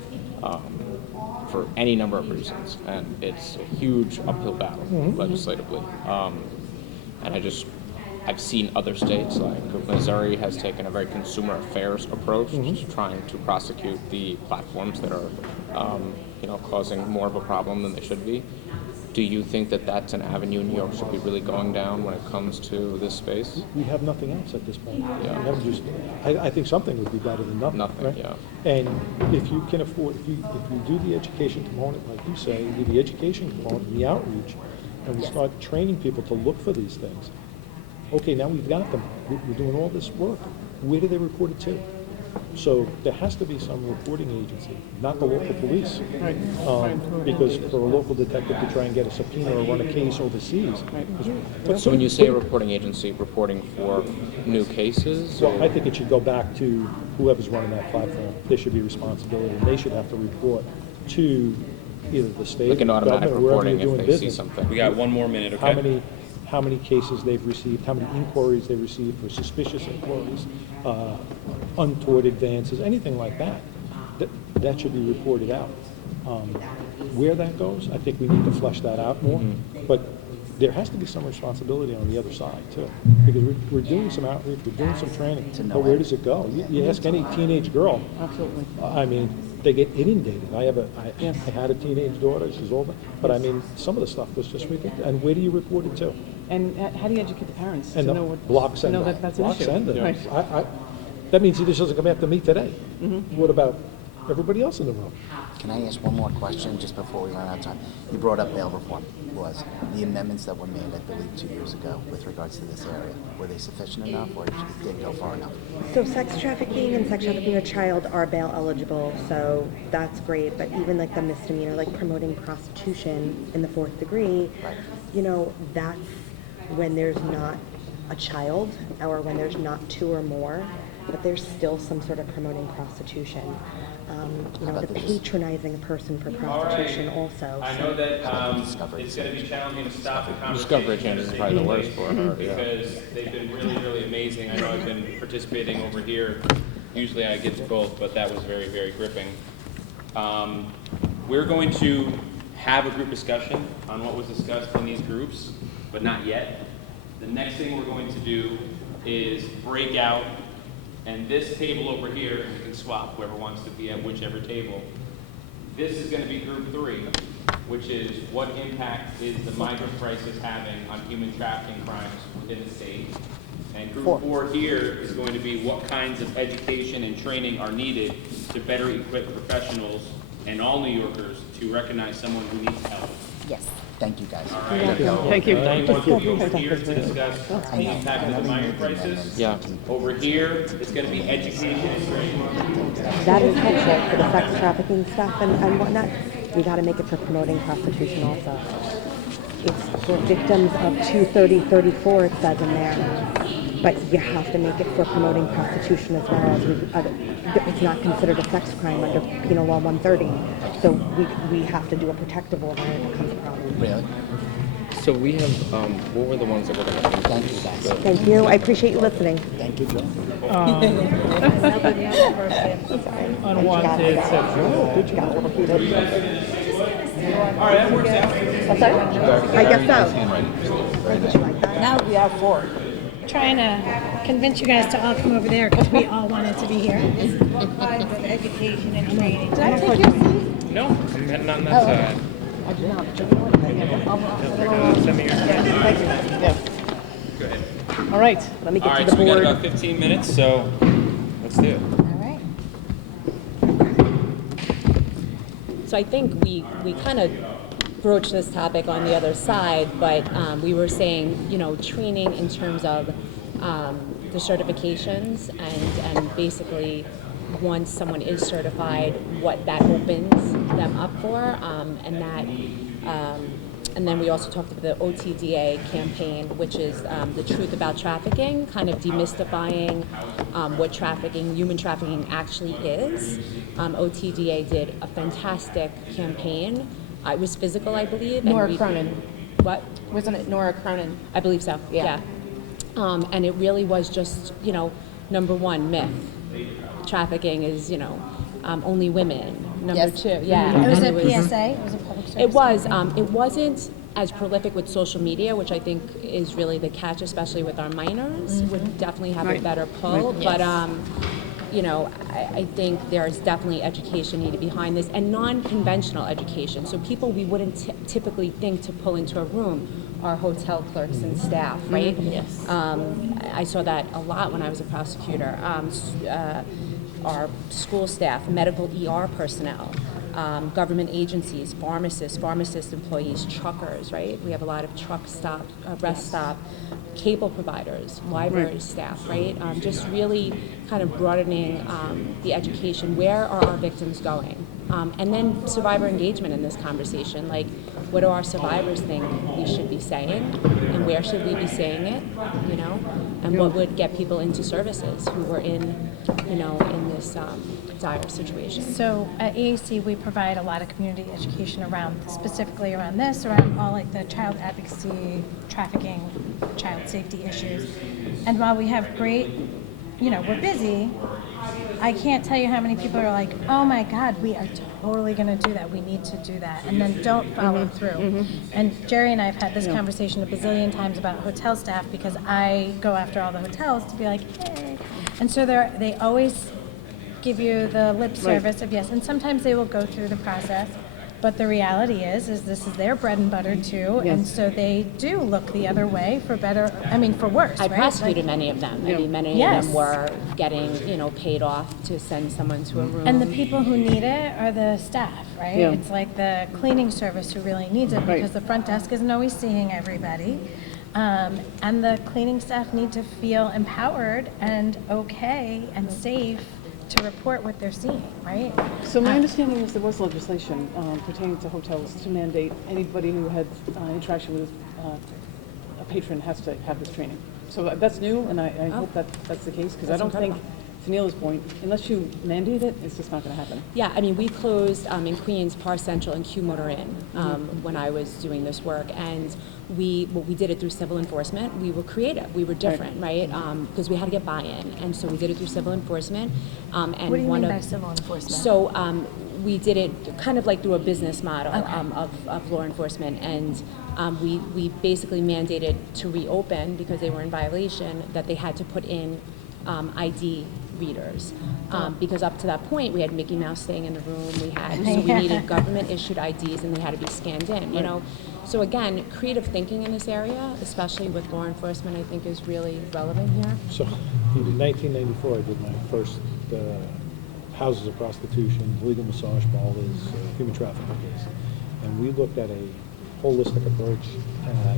for any number of reasons. And it's a huge uphill battle legislatively. And I've seen other states, like Missouri has taken a very consumer affairs approach to trying to prosecute the platforms that are causing more of a problem than they should be. Do you think that that's an avenue New York should be really going down when it comes to this space? We have nothing else at this point. Yeah. We have I think something would be better than nothing. Nothing, right? yeah. And if you can afford, if you do the education component, like you say, you do the education component and the outreach, and we start training people to look for these things. Okay, now we've got them. We're doing all this work. Where do they report it to? So there has to be some reporting agency, not the local police. Right. Because for a local detective to try and get a subpoena or run a case overseas. So when you say a reporting agency, reporting for new cases? Well, I think it should go back to whoever's running that platform. There should be responsibility, and they should have to report to either the state, Like an automatic government, or wherever reporting you're if doing they business. see something. We got one more minute, okay? How many cases they've received, how many inquiries they received for suspicious inquiries, untoward advances, anything like that. That should be reported out. Where that goes, I think we need to flesh that out more. But there has to be some responsibility on the other side too, because we're doing some outreach, we're doing some training, but where does it go? You ask any teenage girl. Absolutely. I mean, they get inundated. I had a teenage daughter, she's older, but I mean, some of the stuff was just ridiculous. And where do you report it to? And how do you educate the parents And to the know what? block to sender. know that that's an Block issue. sender. Right. That means he just doesn't come after me today. What about everybody else in the room? Can I ask one more question just before we run out of time? You brought up bail reform. Was the amendments that were made, I believe, 2 years ago with regards to this area, were they sufficient enough or didn't go far enough? So sex trafficking and sex trafficking of a child are bail eligible, so that's great. But even like the misdemeanor, like promoting prostitution in the 4th degree, that's when there's not a child or when there's not 2 or more, but there's still some sort of promoting prostitution. The patronizing a person for prostitution also. I know that it's going to be challenging to stop the conversation. Discovery Channel is probably the worst for her. Because they've been really, really amazing. I know I've been participating over here. Usually I get to both, but that was very, very gripping. We're going to have a group discussion on what was discussed in these groups, but not yet. The next thing we're going to do is break out, and this table over here, and we can swap whoever wants to be at whichever table. This is going to be group 3, which is what impact is the migrant crisis having on human trafficking crimes within the state. And group 4 here is going to be what kinds of education and training are needed to better equip professionals and all New Yorkers to recognize someone who needs help Yes. Thank you, guys. Thank you. Thank you. Over Thank here to discuss the impact of the minor crisis. Yeah. Over here, it's going to be education and training. That is helpful for the sex trafficking stuff and whatnot. We got to make it for promoting prostitution also. It's for victims of 230-34, it says in there. But you have to make it for promoting prostitution as well. It's not considered a sex crime under Penal Law 130. So we have to do a protective order if it becomes a problem. Really? So we have, what were the ones that we're going to... Thank you, guys. Thank you. I appreciate you listening. Thank you, Joe. Unwanted All right, that works out. What's that? I guess so. Now we are 4. Trying to convince you guys to all come over there because we all wanted to be here. Education and training. Did I take your seat? No, I'm heading on that side. Send me your... Go ahead. All right. Let me get All to right, the so we got board. about 15 minutes, so let's do it. All right. So I think we kind of broached this topic on the other side, but we were saying, you know, training in terms of the certifications and basically once someone is certified, what that opens them up for, and then we also talked about the OTDA campaign, which is the truth about trafficking, kind of demystifying what trafficking, human trafficking actually is. OTDA did a fantastic campaign. It was physical, I believe. Nora Cronin. What? Wasn't it Nora Cronin? I believe so, Yeah. And it really was just, you know, number one, myth. Trafficking is, you know, only women. Number two, yeah. It was and a PSA. It was a public service. It was. It wasn't as prolific with social media, which I think is really the catch, especially with our minors. Would definitely have a better pull. Right. But you know, I think there's definitely education needed behind this, and non-conventional education. So people we wouldn't typically think to pull into a room are hotel clerks and staff, right? Yes. I saw that a lot when I was a prosecutor. Our school staff, medical ER personnel, government agencies, pharmacist employees, truckers, right? We have a lot of truck stop, rest stop, cable providers, library staff, right? Just really kind of broadening the education. Where are our victims going? And then survivor engagement in this conversation. Like, what do our survivors think we should be saying? And where should we be saying it, you know? And what would get people into services who were in, you know, in this dire situation? So at EAC, we provide a lot of community education around, specifically around this, around all like the child advocacy, trafficking, child safety issues. And while we have great, you know, we're busy, I can't tell you how many people are like, oh my God, we are totally going to do that. We need to do that. And then don't follow through. And Jerry and I have had this conversation a bazillion times about hotel staff because I go after all the hotels to be like, hey. And so they always give you the lip service of yes. And sometimes they will go through the process. But the reality is this is their bread and butter too, and so they do look the other way for better. I mean, for worse. I right? prosecuted many of them. I mean, many of them were getting, you know, paid off to send someone to a room. And the people who need it are the staff, right? Yeah. It's like the cleaning service who really needs it because the front desk isn't always seeing everybody. And the cleaning staff need to feel empowered and okay and safe to report what they're seeing, right? So my understanding is there was legislation pertaining to hotels to mandate anybody who had interaction with a patron has to have this training. So that's new, and I hope that's the case, because I don't think, to Neela's point, unless you mandate it, it's just not going to happen. Yeah, I mean, we closed in Queens, Par Central, and Q Motor Inn when I was doing this work, and we did it through civil enforcement. We were creative. We were different, right? Because we had to get buy-in, and so we did it through civil enforcement. And what do you mean by civil enforcement? So we did it kind of like through a business model of law enforcement, and we basically mandated to reopen because they were in violation that they had to put in ID readers, because up to that point we had Mickey Mouse staying in the room. We needed government issued IDs, and they had to be scanned in. You know, so again, creative thinking in this area, especially with law enforcement, I think is really relevant here. So in 1994, I did my first houses of prostitution, legal massage parlors, human trafficking case, and we looked at a holistic approach,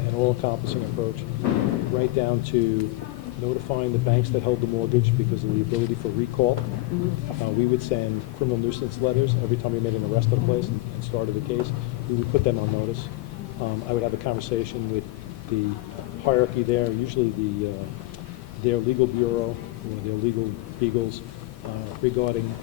an all-encompassing approach, right down to notifying the banks that held the mortgage because of the ability for recall. We would send criminal nuisance letters every time we made an arrest at a place and started a case. We would put them on notice. I would have a conversation with the hierarchy there, usually their legal bureau or their legal beagles, regarding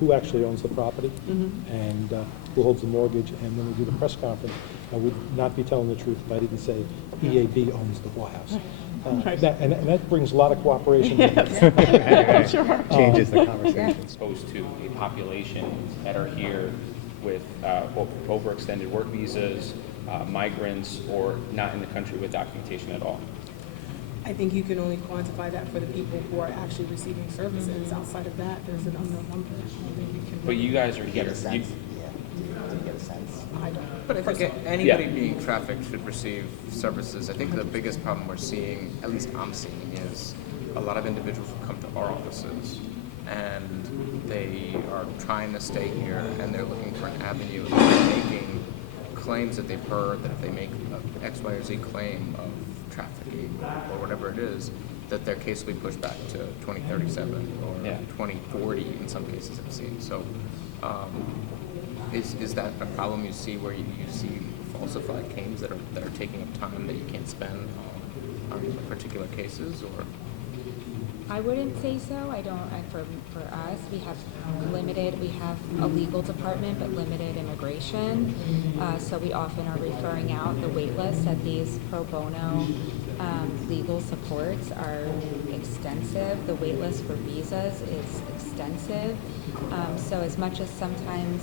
who actually owns the property and who holds the mortgage. And when we do the press conference, I would not be telling the truth if I didn't say EAB owns the whorehouse. And that brings a lot of cooperation. Sure. Changes the conversation. Exposed to a population that are here with overextended work visas, migrants, or not in the country with documentation at all. I think you can only quantify that for the people who are actually receiving services. Outside of that, there's an unknown number. But you guys are Do you here. get a sense? Do you get a sense? I don't. But I think anybody being trafficked should receive services. I think the biggest problem we're seeing, at least I'm seeing, is a lot of individuals who come to our offices and they are trying to stay here and they're looking for an avenue and they're making claims that they've heard that if they make a X, Y, or Z claim of trafficking or whatever it is, that their case will be pushed back to 2037 or 2040 in some cases I've seen. So is that a problem you see where you see falsified claims that are taking up time that you can't spend on particular cases, or? I wouldn't say so. For us, we have a legal department, but limited immigration. So we often are referring out the wait lists at these pro bono legal supports are extensive. The wait list for visas is extensive. So as much as sometimes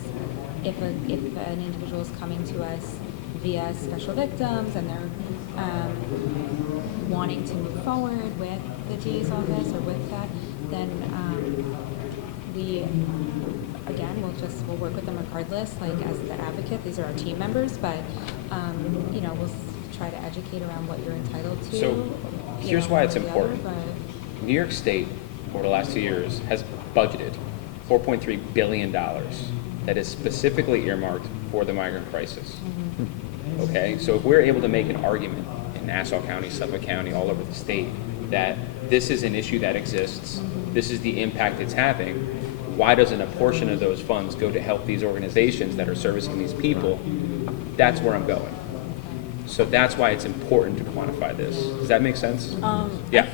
if an individual is coming to us via special victims and they're wanting to move forward with the DA's office or with that, then we'll work with them regardless. Like as the advocate, these are our team members, but we'll try to educate around what you're entitled to. So here's why it's important. New York State, over the last 2 years, has budgeted $4.3 billion that is specifically earmarked for the migrant crisis. Okay, so if we're able to make an argument in Nassau County, Suffolk County, all over the state, that this is an issue that exists, this is the impact it's having, why doesn't a portion of those funds go to help these organizations that are servicing these people? That's where I'm going. So that's why it's important to quantify this. Does that make sense? I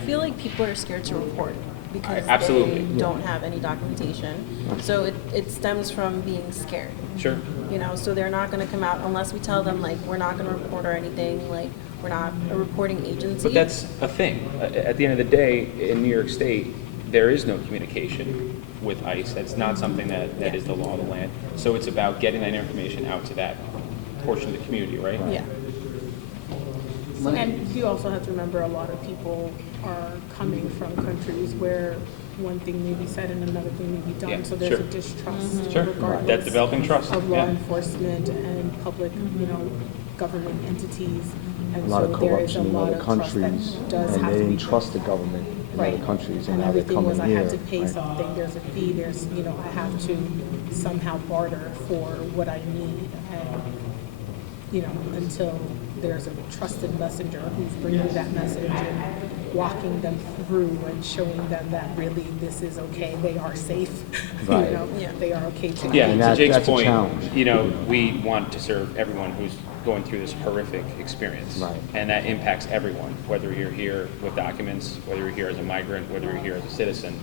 feel like people are scared to report because Absolutely. they don't have any documentation. So it stems from being scared. Sure. So they're not going to come out unless we tell them, like, we're not going to report or anything, like, we're not a reporting agency. But that's a thing. At the end of the day, in New York State, there is no communication with ICE. That's not something that is the law of the land. So it's about getting that information out to that portion of the community, right? Yeah. And you also have to remember a lot of people are coming from countries where one thing may be said and another thing may be done. Yeah, So there's sure. a distrust Sure. regardless That's developing trust. of law Yeah. enforcement and public, government entities. And A lot so of there is a corruption in lot other of trust countries, that does and have they to be didn't trust the government in Right. other countries, and And now they're everything coming was, I here. have to pay right? something, there's a fee, there's, I have to somehow barter for what I need. And, until there's a trusted messenger who's bringing that message and walking them through and showing them that really this is okay, they are safe, Right. they are okay to Yeah, And to Jake's that's a point, challenge. we want to serve everyone who's going through this horrific experience. Right. And that impacts everyone, whether you're here with documents, whether you're here as a migrant, whether you're here as a citizen.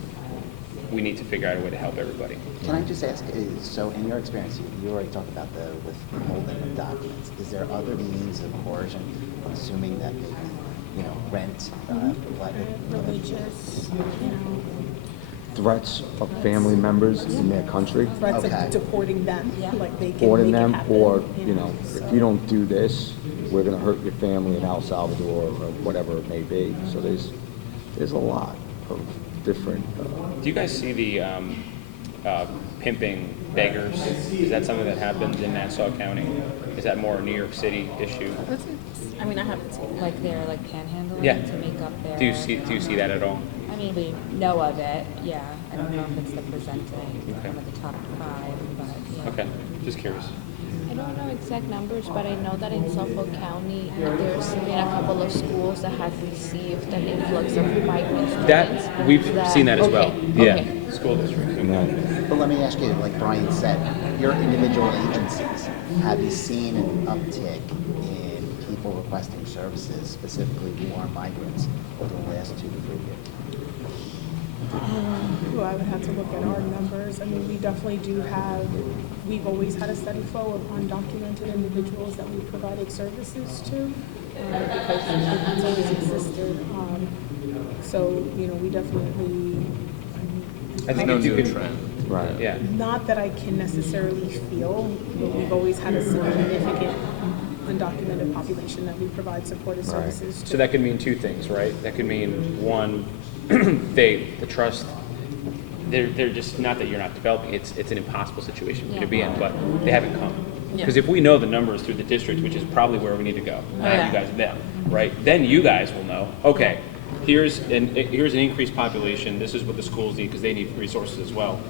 We need to figure out a way to help everybody. Can I just ask, so in your experience, you already talked about the withholding of documents. Is there other means of coercion? I'm assuming that maybe, rent, religious, Threats of family members in their country, threats of deporting them, like they can deporting make it them, happen. or if you don't do this, we're going to hurt your family in El Salvador or whatever it may be. So there's a lot of different. Do you guys see the pimping beggars? Is that something that happens in Nassau County? Is that more a New York City issue? I mean, I haven't seen it. Like they're panhandling Yeah. to make up their. Do you see that at all? I mean, we know of it. Yeah, I don't know if it's the presenting one of the top 5, but yeah. Okay, just curious. I don't know exact numbers, but I know that in Suffolk County, there's been a couple of schools that have received an influx of migrant students. We've seen that as well. Okay. Yeah, school districts. But let me ask you, like Brian said, your individual agencies, have you seen an uptick in people requesting services, specifically who are migrants, over the last 2 to 3 years? Well, I would have to look at our numbers. I mean, we definitely do have, we've always had a steady flow of undocumented individuals that we provided services to, because it's always existed. So, you know, we definitely. I think it's a good trend. Right. Yeah. Not that I can necessarily feel, but we've always had a significant undocumented population that we provide supportive services to. So that could mean two things, right? That could mean, one, the trust, they're just, not that you're not developing, it's an impossible situation for you to be in, but they haven't come. Because if we know the numbers through the district, which is probably where we need to go, not you guys and them, right? Then you guys will know, okay, here's an increased population, this is what the schools need, because they need resources as well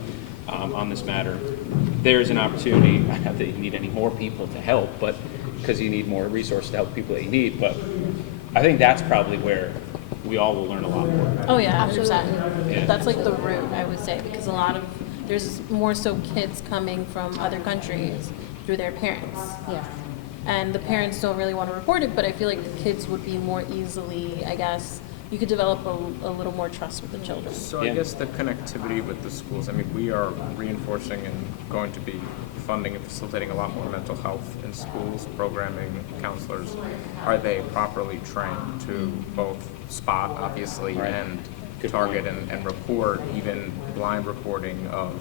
on this matter. There's an opportunity, not that you need any more people to help, but because you need more resources to help people that you need, but I think that's probably where we all will learn a lot more. Oh yeah, 100%. Yeah. That's like the root, I would say, because there's more so kids coming from other countries through their parents. Yes. And the parents don't really want to report it, but I feel like the kids would be more easily, I guess, you could develop a little more trust with the children. So I guess the connectivity with the schools, I mean, we are reinforcing and going to be funding and facilitating a lot more mental health in schools, programming, counselors. Are they properly trained to both spot, obviously, and target and report, even blind reporting of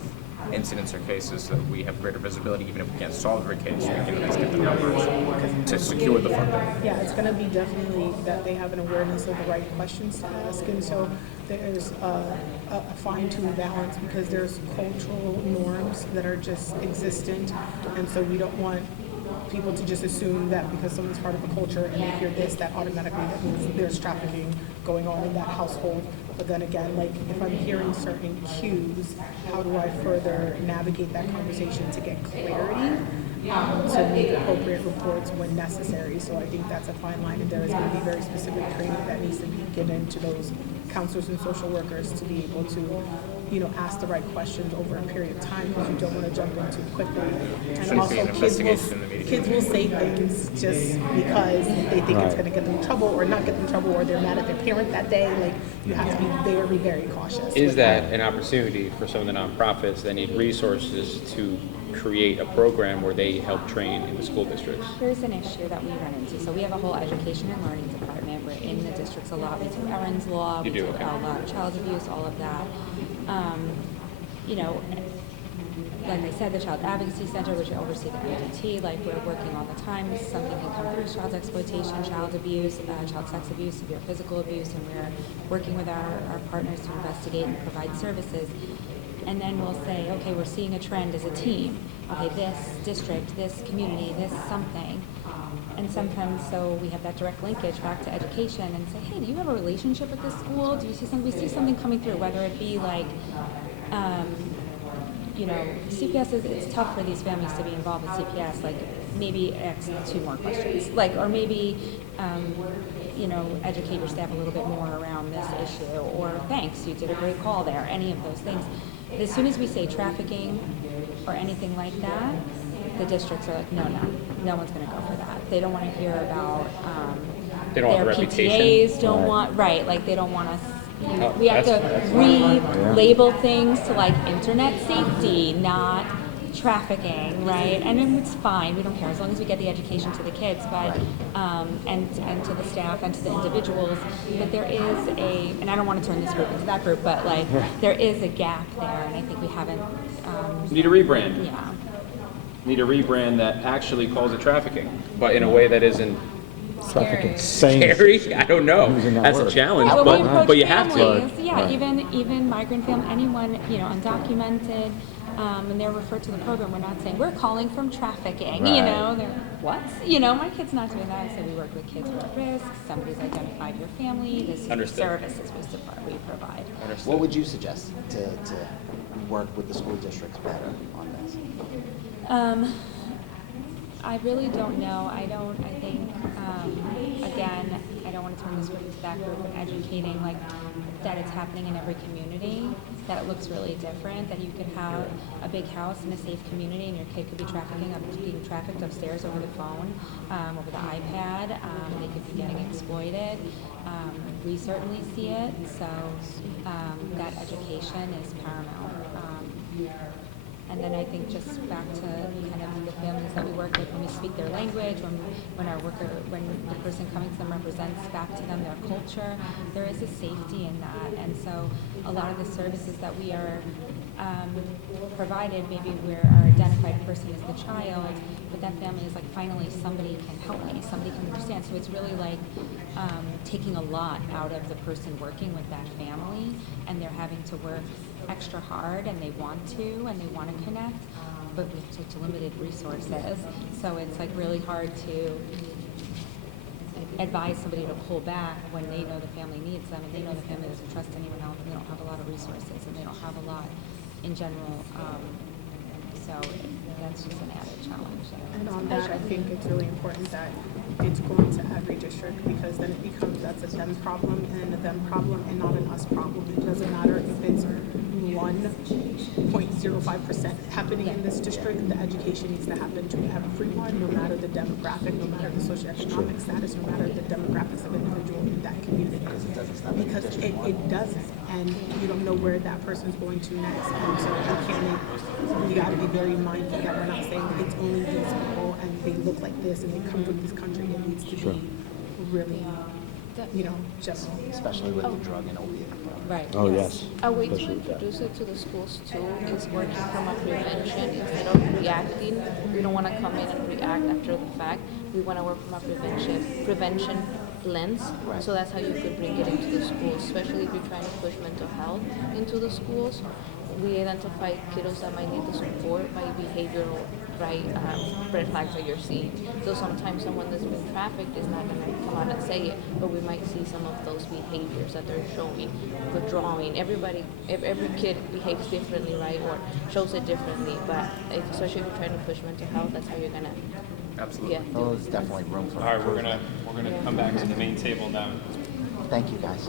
incidents or cases, so that we have greater visibility, even if we can't solve every case, we can at least get the numbers to secure the funding. Yeah, it's going to be definitely that they have an awareness of the right questions to ask, and so there's a fine-tuned balance, because there's cultural norms that are just existent, and so we don't want people to just assume that because someone's part of a culture and they hear this, that automatically that means there's trafficking going on in that household. But then again, like if I'm hearing certain cues, how do I further navigate that conversation to get clarity, to make appropriate reports when necessary? So I think that's a fine line, and there is going to be very specific training that needs to be given to those counselors and social workers to be able to, you know, ask the right questions over a period of time, because you don't want to jump in too quickly. And also kids will say things just because they think it's going to get them in trouble or not get them in trouble, or they're mad at their parent that day. Like, you have to be very, very cautious. Is that an opportunity for some of the nonprofits that need resources to create a program where they help train in the school districts? Here's an issue that we run into. So we have a whole education and learning department. We're in the districts a lot. We do errands law, we do a lot of child abuse, all of that. You know, like I said, the Child Advocacy Center, which I oversee the MDT, like we're working all the time. Something can come through as child exploitation, child abuse, child sex abuse, severe physical abuse, and we're working with our partners to investigate and provide services. And then we'll say, okay, we're seeing a trend as a team. Okay, this district, this community, this something. And sometimes, so we have that direct linkage back to education and say, hey, do you have a relationship with this school? Do you see something? We see something coming through, whether it be like, you know, CPS it's tough for these families to be involved with CPS. Like, maybe ask 2 more questions. Like, or maybe, you know, educate your staff a little bit more around this issue. Or thanks, you did a great call there. Any of those things. As soon as we say trafficking or anything like that, the districts are like, no one's going to go for that. They don't want to hear about they don't their want the PTAs, reputation. don't want, right, like they don't want us, we have to relabel things to like internet safety, not trafficking, right? And it's fine, we don't care, as long as we get the education to the kids, but, and to the staff and to the individuals, but there is and I don't want to turn this group into that group, but like, there is a gap there, and I think we haven't. Need a rebrand. Yeah. Need a rebrand that actually calls it trafficking, but in a way that isn't Trafficking. scary. I don't know. That's a challenge, Yeah, but you have families, to. Yeah, even migrant family, anyone, you know, undocumented, and they're referred to the program. We're not saying we're calling from trafficking. You know, they're what? You know, my kid's not doing that. I said we work with kids who are at risk. Somebody's identified your family. This is the services we provide. What would you suggest to work with the school districts better on this? I really don't know. I think, again, I don't want to turn this group into that group, but educating, like, that it's happening in every community, that it looks really different, that you could have a big house in a safe community and your kid could be being trafficked upstairs over the phone, over the iPad. They could be getting exploited. We certainly see it, so that education is paramount. And then I think just back to kind of the families that we work with, when we speak their language, when the person coming to them represents back to them their culture, there is a safety in that. And so a lot of the services that we are provided, maybe where our identified person is the child, but that family is like, finally somebody can help me, somebody can understand. So it's really like taking a lot out of the person working with that family, and they're having to work extra hard, and they want to connect, but with such limited resources. So it's like really hard to advise somebody to pull back when they know the family needs them, and they know the family doesn't trust anyone else, and they don't have a lot of resources, and they don't have a lot in general. So that's just an added challenge. And on that, I think it's really important that it's going to every district, because then it becomes, that's a them problem and a them problem and not an us problem. It doesn't matter if it's 1.05% happening in this district, the education needs to happen to everyone, no matter the demographic, no matter the socioeconomic status, no matter the demographics of individual in that community. Because it doesn't, and you don't know where that person's going to next. And so we gotta be very mindful that we're not saying that it's only these people and they look like this and they come from this country. It needs to be really, general. Especially with the drug and opiate. Right. Oh, yes. A way to introduce it to the schools too is working from a prevention instead of reacting. We don't want to come in and react after the fact. We want to work from a prevention lens. Right. So that's how you could bring it into the schools, especially if you're trying to push mental health into the schools. We identify kiddos that might need the support by behavioral red flags that you're seeing. So sometimes someone that's been trafficked is not going to come out and say it, but we might see some of those behaviors that they're showing, withdrawing. Every kid behaves differently, right, or shows it differently. But especially if you're trying to push mental health, that's how you're going to. Absolutely. Yeah. Oh, there's definitely room for All right, we're improvement. gonna come back to the main table now. Thank you, guys.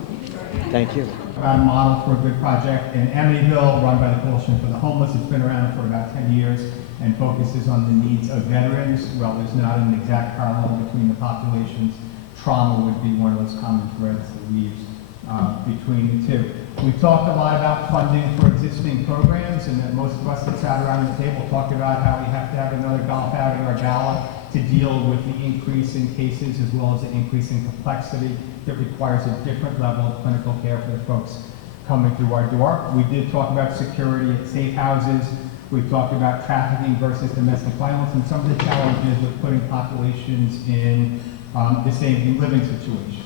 Thank you. Model for a good project in Amityville, run by the Coalition for the Homeless. It's been around for about 10 years and focuses on the needs of veterans. Well, there's not an exact parallel between the populations. Trauma would be one of those common threads that weaves between the two. We've talked a lot about funding for existing programs, and that most of us that sat around the table talked about how we have to have another golf outing or gala to deal with the increase in cases as well as the increase in complexity that requires a different level of clinical care for the folks coming through our door. We did talk about security at safe houses. We've talked about trafficking versus domestic violence and some of the challenges with putting populations in the same living situation.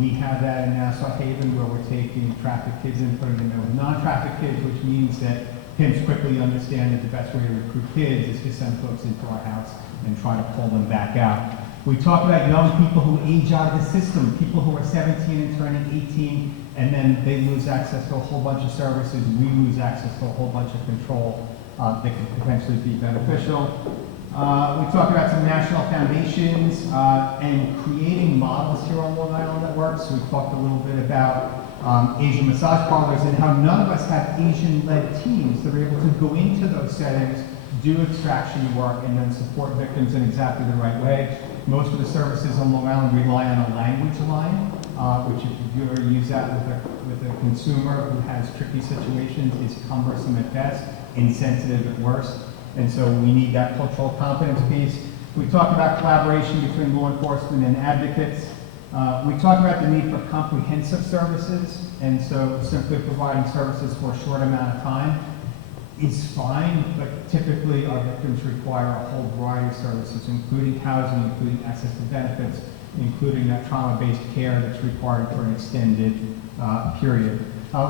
We have that in Nassau Haven, where we're taking trafficked kids and putting them in with non-trafficked kids, which means that pimps quickly understand that the best way to recruit kids is to send folks into our house and try to pull them back out. We talk about young people who age out of the system, people who are 17 and turning 18, and then they lose access to a whole bunch of services. We lose access to a whole bunch of control that could potentially be beneficial. We talked about some national foundations and creating models here on Long Island that work. So we talked a little bit about Asian massage parlors and how none of us have Asian-led teams that are able to go into those settings, do extraction work, and then support victims in exactly the right way. Most of the services on Long Island rely on a language line, which if you ever use that with a consumer who has tricky situations, is cumbersome at best, insensitive at worst. And so we need that cultural competence piece. We talked about collaboration between law enforcement and advocates. We talked about the need for comprehensive services, and so simply providing services for a short amount of time is fine, but typically our victims require a whole variety of services, including housing, including access to benefits, including that trauma-based care that's required for an extended period.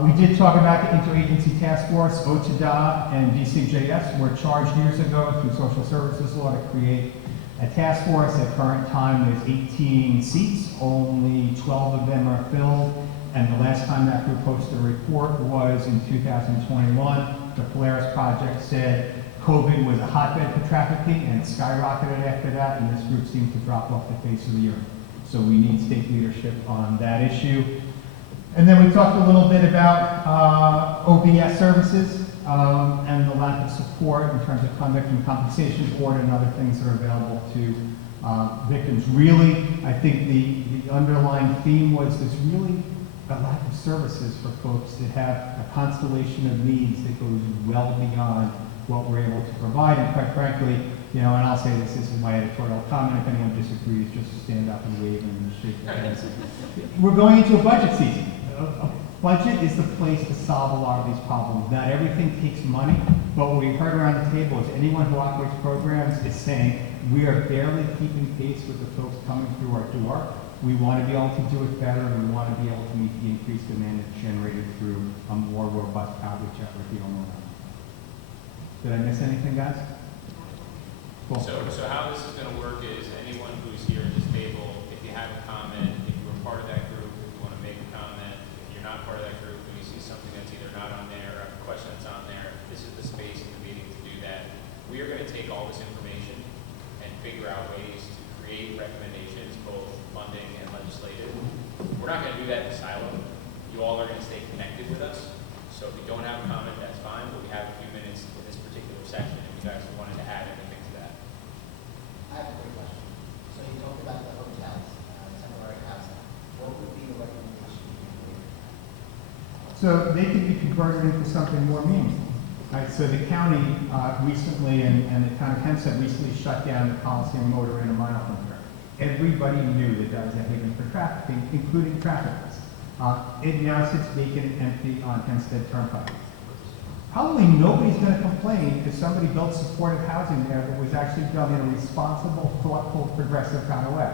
We did talk about the interagency task force. OCHDA and DCJS were charged years ago through social services law to create a task force. At current time, there's 18 seats. Only 12 of them are filled. And the last time that group posted a report was in 2021. The Polaris Project said COVID was a hotbed for trafficking and skyrocketed after that, and this group seemed to drop off the face of the earth. So we need state leadership on that issue. And then we talked a little bit about OBS services and the lack of support in terms of conduct and compensation board and other things that are available to victims. Really, I think the underlying theme was there's really a lack of services for folks that have a constellation of needs that goes well beyond what we're able to provide. And quite frankly, you know, and I'll say this is my editorial comment, if anyone disagrees, just stand up and wave and shake their hands. We're going into a budget season. A budget is the place to solve a lot of these problems. Not everything takes money, but what we've heard around the table is anyone who operates programs is saying, we are barely keeping pace with the folks coming through our door. We want to be able to do it better, and we want to be able to meet the increased demand that's generated through a more robust outreach effort here on Long Island. Did I miss anything, guys? Cool. So how this is going to work is anyone who's here at this table, if you have a comment, if you were part of that group, if you want to make a comment, if you're not part of that group and you see something that's either not on there or a question that's on there, this is the space in the meeting to do that. We are going to take all this information and figure out ways to create recommendations, both funding and legislative. We're not going to do that in a silo. You all are going to stay connected with us. So if you don't have a comment, that's fine, but we have a few minutes in this particular session if you guys wanted to add anything to that. I have a quick question. So you talked about the hotels, temporary housing. What would be the recommendation? So they could be converted into something more meaningful. Right? So the county recently, and the town of Hempstead recently shut down the Coliseum Motor Inn a mile from here. Everybody knew that that was a haven for trafficking, including traffickers. It now sits vacant and empty on Hempstead Turnpike. Probably nobody's going to complain if somebody built supportive housing there that was actually done in a responsible, thoughtful, progressive kind of way.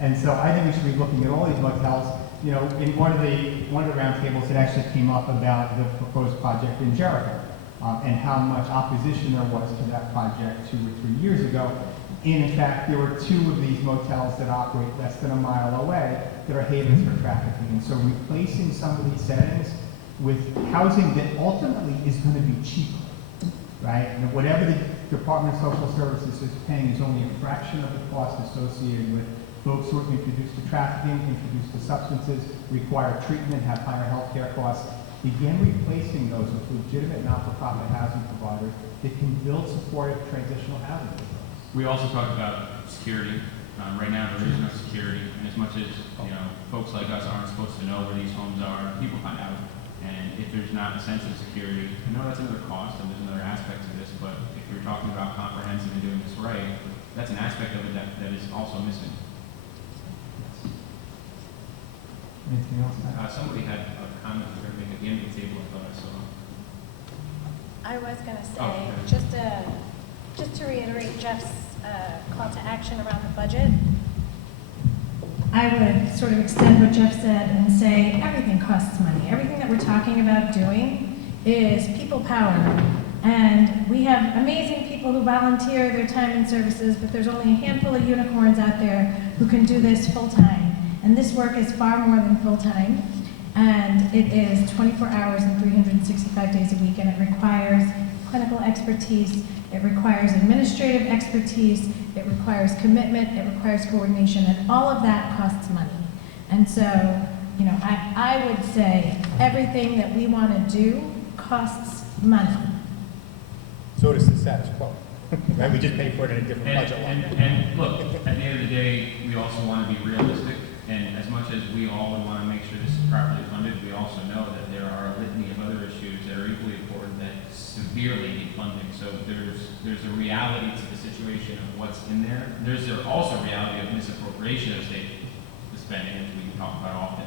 And so I think we should be looking at all these motels. You know, in one of the roundtables, it actually came up about the proposed project in Jericho and how much opposition there was to that project 2 or 3 years ago. And in fact, there were 2 of these motels that operate less than a mile away that are havens for trafficking. And so replacing some of these settings with housing that ultimately is going to be cheaper, right? And whatever the Department of Social Services is paying is only a fraction of the cost associated with folks who are introduced to trafficking, introduced to substances, require treatment, have higher health care costs. Begin replacing those with legitimate not-for-profit housing providers that can build supportive transitional housing. We also talked about security. Right now, there is no security, and as much as folks like us aren't supposed to know where these homes are, people find out. And if there's not a sense of security, I know that's another cost, and there's another aspect to this. But if you're talking about comprehensive and doing this right, that's an aspect of it that is also missing. Anything else? Somebody had a comment at the end of the table. I thought I saw. I was going to say, just to reiterate Jeff's call to action around the budget, I would sort of extend what Jeff said and say everything costs money. Everything that we're talking about doing is people power. And we have amazing people who volunteer their time and services, but there's only a handful of unicorns out there who can do this full time. And this work is far more than full time. And it is 24 hours and 365 days a week, and it requires clinical expertise, it requires administrative expertise, it requires commitment, it requires coordination, and all of that costs money. And so, I would say everything that we want to do costs money. So does the status quo. Right? We just pay for it in a different budget line. And look, at the end of the day, we also want to be realistic. And as much as we all would want to make sure this is properly funded, we also know that there are a litany of other issues that are equally important that severely need funding. So there's a reality to the situation of what's in there. There's also a reality of misappropriation of state spending, as we talk about often.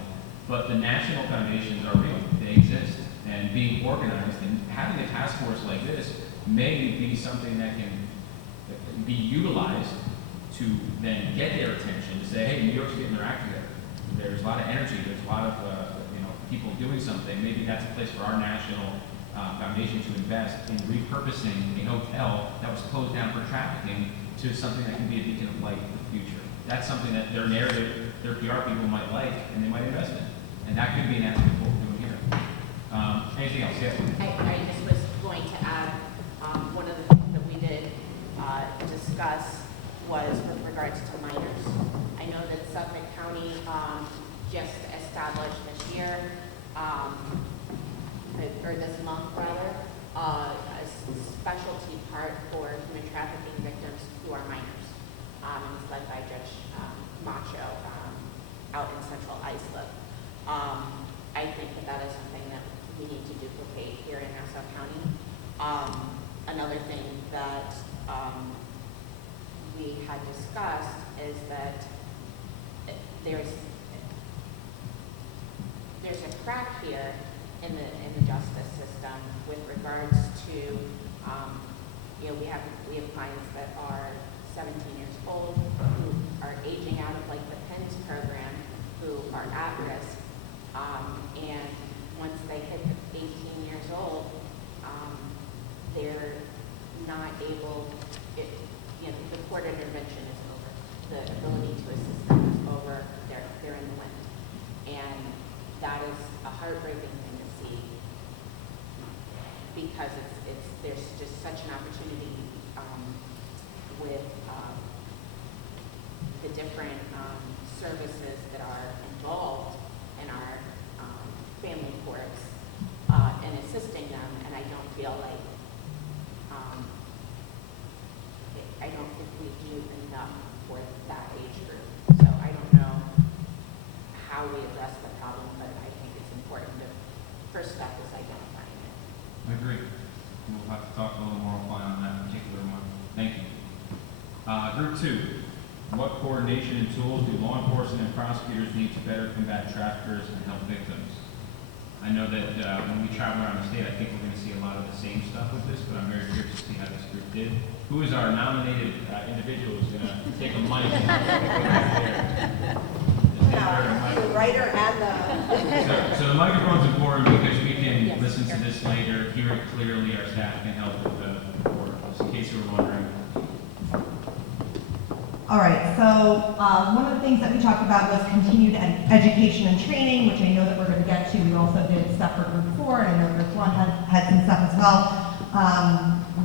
But the national foundations are real. They exist. And being organized and having a task force like this may be something that can be utilized to then get their attention, to say, hey, New York's getting their act together. There's a lot of energy. There's a lot of people doing something. Maybe that's a place for our national foundation to invest in repurposing a hotel that was closed down for trafficking to something that can be a beacon of light for the future. That's something that their narrative, their PR people might like, and they might invest in. And that could be an aspect of what we're doing here. Anything else? Yes. I just was going to add one of the things that discuss was with regards to minors. I know that Suffolk County just established this year, or this month rather, a specialty part for human trafficking victims who are minors. And it's led by Judge Macho out in Central Islip. I think that is something that we need to duplicate here in Nassau County. Another thing that we had discussed is that there's a crack here in the justice system with regards to we have clients that are 17 years old who are aging out of like the PENS program, who are at risk, and once they hit 18 years old, they're not able. The court intervention is over. The ability to assist them is over. They're in the wind, and that is a heartbreaking thing to see because there's just such an opportunity with the different services that are involved in our family courts and assisting them, and I don't feel like I don't think we do enough for that age group. So I don't know how we address the problem, but I think it's important. The first step is identifying it. I agree. We'll have to talk a little more offline on that particular one. Thank you. Group 2, what coordination and tools do law enforcement and prosecutors need to better combat traffickers and help victims? I know that when we travel around the state, I think we're going to see a lot of the same stuff with this, but I'm very curious to see how this group did. Who is our nominated individual who's going to take a mic? The writer and the... So the microphone's important because we can listen to this later, hear it clearly, our staff can help with the report, just in case you were wondering. All right, so one of the things that we talked about was continued education and training, which I know that we're going to get to. We also did stuff for Group 4, and I know Group 1 had some stuff as well.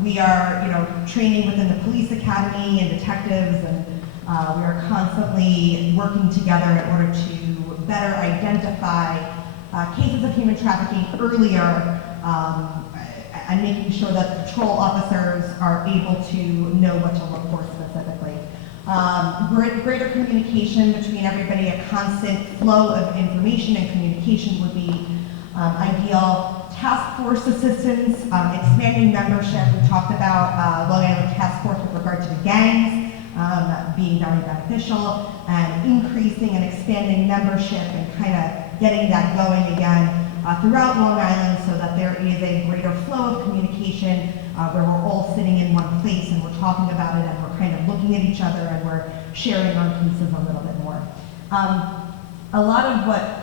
We are, training within the police academy and detectives, and we are constantly working together in order to better identify cases of human trafficking earlier, and making sure that patrol officers are able to know what to look for specifically. Greater communication between everybody, a constant flow of information and communication would be ideal. Task force assistance, expanding membership. We talked about Long Island Task Force with regard to the gangs being very beneficial, and increasing and expanding membership and kind of getting that going again throughout Long Island so that there is a greater flow of communication where we're all sitting in one place and we're talking about it and we're kind of looking at each other and we're sharing our pieces a little bit more. A lot of what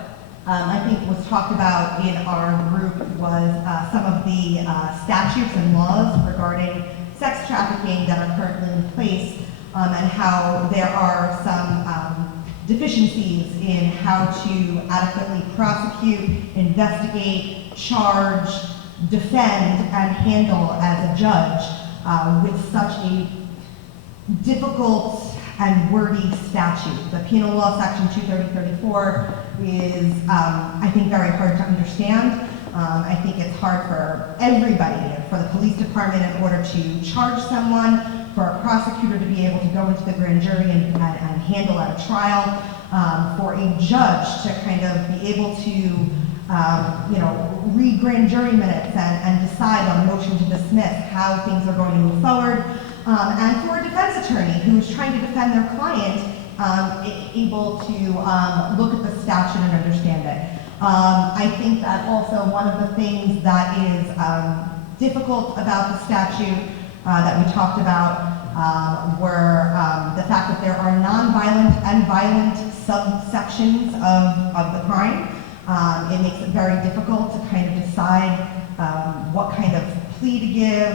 I think was talked about in our group was some of the statutes and laws regarding sex trafficking that are currently in place, and how there are some deficiencies in how to adequately prosecute, investigate, charge, defend, and handle as a judge with such a difficult and wordy statute. The Penal Law Section 230-34 is, I think, very hard to understand. I think it's hard for everybody, for the police department in order to charge someone, for a prosecutor to be able to go into the grand jury and handle at a trial, for a judge to kind of be able to read grand jury minutes and decide on a motion to dismiss how things are going to move forward, and for a defense attorney who's trying to defend their client, able to look at the statute and understand it. I think that also one of the things that is difficult about the statute that we talked about were the fact that there are nonviolent and violent subsections of the crime. It makes it very difficult to kind of decide what kind of plea to give.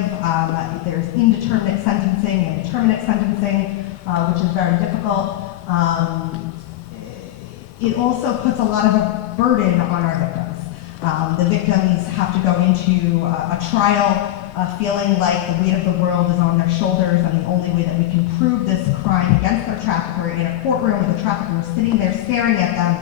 There's indeterminate sentencing and determinate sentencing, which is very difficult. It also puts a lot of a burden on our victims. The victims have to go into a trial feeling like the weight of the world is on their shoulders, and the only way that we can prove this crime against their trafficker in a courtroom with the trafficker sitting there staring at them,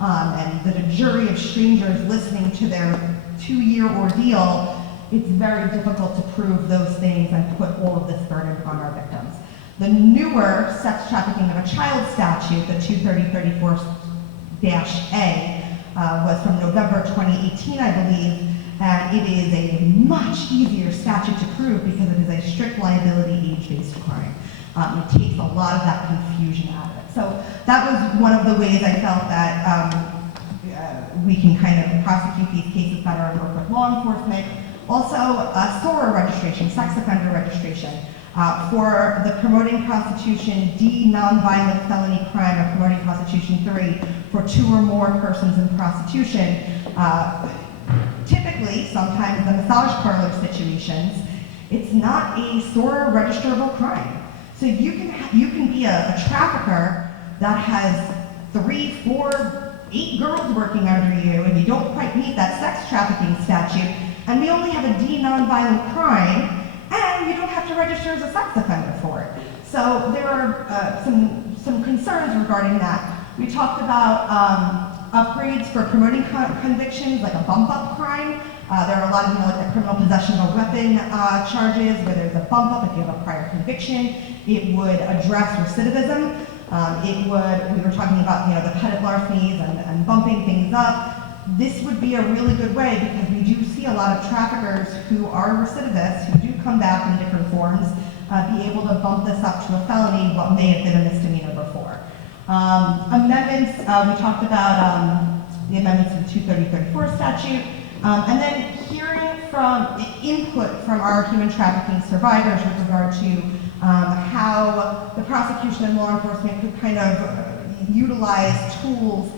and the jury of strangers listening to their 2-year ordeal, it's very difficult to prove those things and put all of this burden on our victims. The newer sex trafficking of a child statute, the 23034-A, was from November 2018, I believe, and it is a much easier statute to prove because it is a strict liability age-based crime. It takes a lot of that confusion out of it. So that was one of the ways I felt that we can kind of prosecute these cases better and work with law enforcement. Also, SORA registration, sex offender registration. For the promoting prostitution D nonviolent felony crime of promoting prostitution 3 for 2 or more persons in prostitution, typically, sometimes the massage parlor situations, it's not a SORA registerable crime. So you can be a trafficker that has 3, 4, 8 girls working under you, and you don't quite meet that sex trafficking statute, and we only have a D nonviolent crime, and you don't have to register as a sex offender for it. So there are some concerns regarding that. We talked about upgrades for promoting convictions, like a bump-up crime. There are a lot of, like the criminal possession of a weapon charges, where there's a bump-up if you have a prior conviction. It would address recidivism. We were talking about, the pettit larcenies and bumping things up. This would be a really good way, because we do see a lot of traffickers who are recidivists, who do come back in different forms, be able to bump this up to a felony, what may have been a misdemeanor before. Amendments, we talked about the amendments to the 23034 statute, and then hearing from input from our human trafficking survivors with regard to how the prosecution and law enforcement could kind of utilize tools,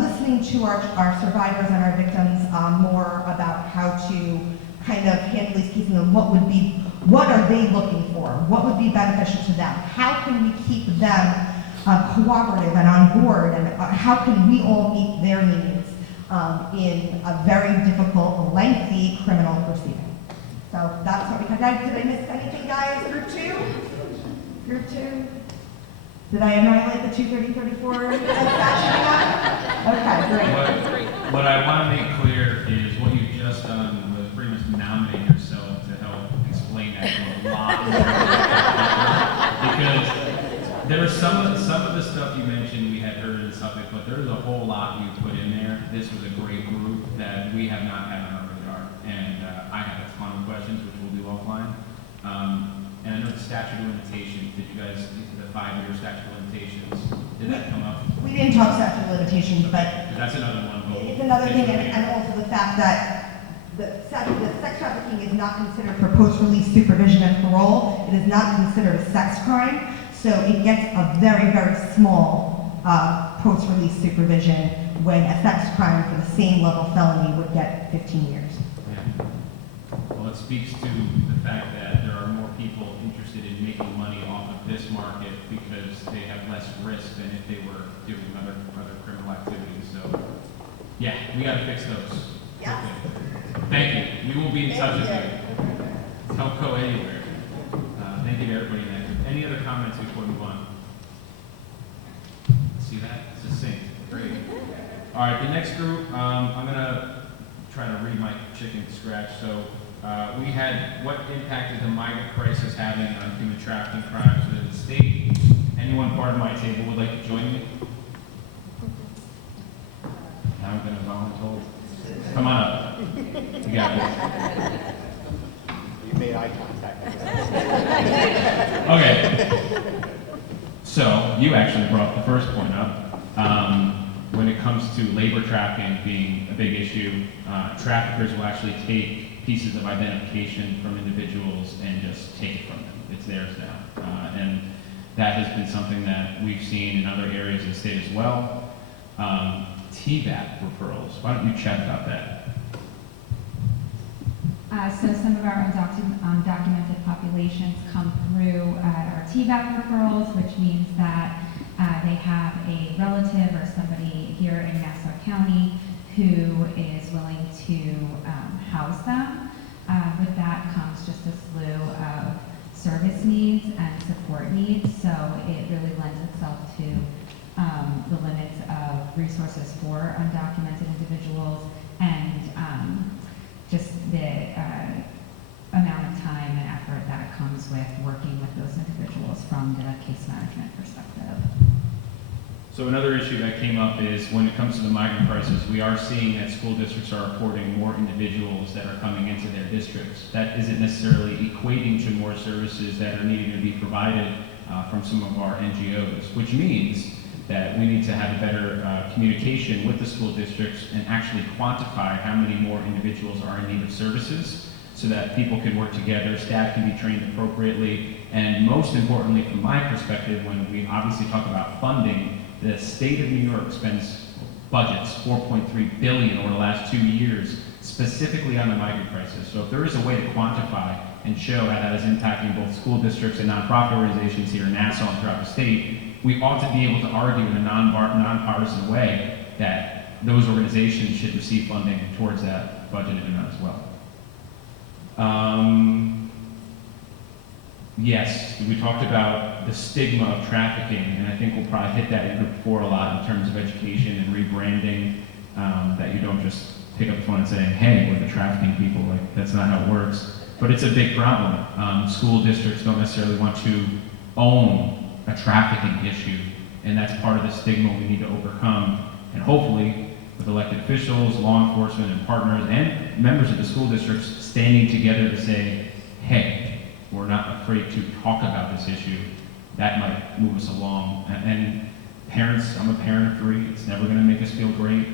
listening to our survivors and our victims more about how to kind of handle these cases and what are they looking for? What would be beneficial to them? How can we keep them cooperative and on board, and how can we all meet their needs in a very difficult, lengthy criminal proceeding? So that's what we had. Did I miss anything, guys? Group 2? Group 2? Did I annihilate the 23034 statute? Okay, great. What I want to make clear is what you've just done was pretty much nominate yourself to help explain that to a lot more because there was some of the stuff you mentioned we had heard in Suffolk, but there's a whole lot you put in there. This was a great group that we have not had on our radar, and I have a ton of questions, which we'll do offline. And I know the statute of limitations. Did you guys, the 5-year statute of limitations, did that come up? We didn't talk statute of limitations, but that's another one. It's another thing, and also the fact that the sex trafficking is not considered for post-release supervision and parole. It is not considered a sex crime, so it gets a very, very small post-release supervision when a sex crime for the same level felony would get 15 years. Yeah. Well, it speaks to the fact that there are more people interested in making money off of this market because they have less risk than if they were doing other criminal activities. So, yeah, we got to fix those. Yeah. Thank you. We will be in touch with you. Don't go anywhere. Thank you to everybody there. Any other comments before we move on? See that? It's succinct. Great. All right, the next group, I'm going to try to read my chicken scratch. So we had what impact is the migrant crisis having on human trafficking crimes within the state? Anyone part of my table would like to join me? Now I'm going to volunteer. Come on up. You got this. You made eye contact. Okay. So you actually brought the first point up. When it comes to labor trafficking being a big issue, traffickers will actually take pieces of identification from individuals and just take it from them. It's theirs now. And that has been something that we've seen in other areas of the state as well. TVAP referrals, why don't you chat about that? So some of our undocumented populations come through our TVAP referrals, which means that they have a relative or somebody here in Nassau County who is willing to house them. With that comes just needs, so it really lends itself to the limits of resources for undocumented individuals and just the amount of time and effort that comes with working with those individuals from the case management perspective. So another issue that came up is when it comes to the migrant crisis, we are seeing that school districts are reporting more individuals that are coming into their districts. That isn't necessarily equating to more services that are needing to be provided from some of our NGOs, which means that we need to have a better communication with the school districts and actually quantify how many more individuals are in need of services so that people can work together, staff can be trained appropriately, and most importantly, from my perspective, when we obviously talk about funding, the state of New York spends budgets, $4.3 billion over the last 2 years, specifically on the migrant crisis. So if there is a way to quantify and show how that is impacting both school districts and nonprofit organizations here in Nassau and throughout the state, we ought to be able to argue in a nonpartisan way that those organizations should receive funding towards that budgeted amount as well. Yes, we talked about the stigma of trafficking, and I think we'll probably hit that in group 4 a lot in terms of education and rebranding, that you don't just pick up the phone and say, hey, we're the trafficking people. Like, that's not how it works. But it's a big problem. School districts don't necessarily want to own a trafficking issue, and that's part of the stigma we need to overcome. And hopefully, with elected officials, law enforcement, and partners, and members of the school districts standing together to say, hey, we're not afraid to talk about this issue, that might move us along. And parents, I'm a parent of 3, it's never gonna make us feel great,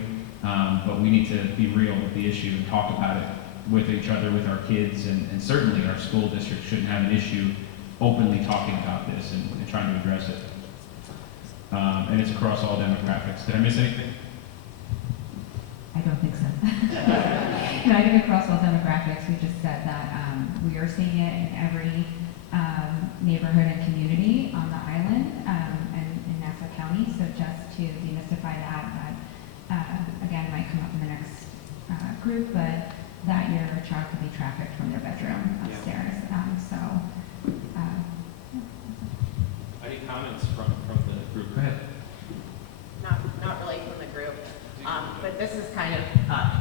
but we need to be real with the issue and talk about it with each other, with our kids, and certainly our school district shouldn't have an issue openly talking about this and trying to address it. And it's across all demographics. Did I miss anything? I don't think so. No, I think across all demographics, we just said that we are seeing it in every neighborhood and community on the island and in Nassau County. So just to demystify that again might come up in the next group, but that your child could be trafficked from their bedroom upstairs. Any comments from the group? Go ahead. Not really from the group, but this is kind of,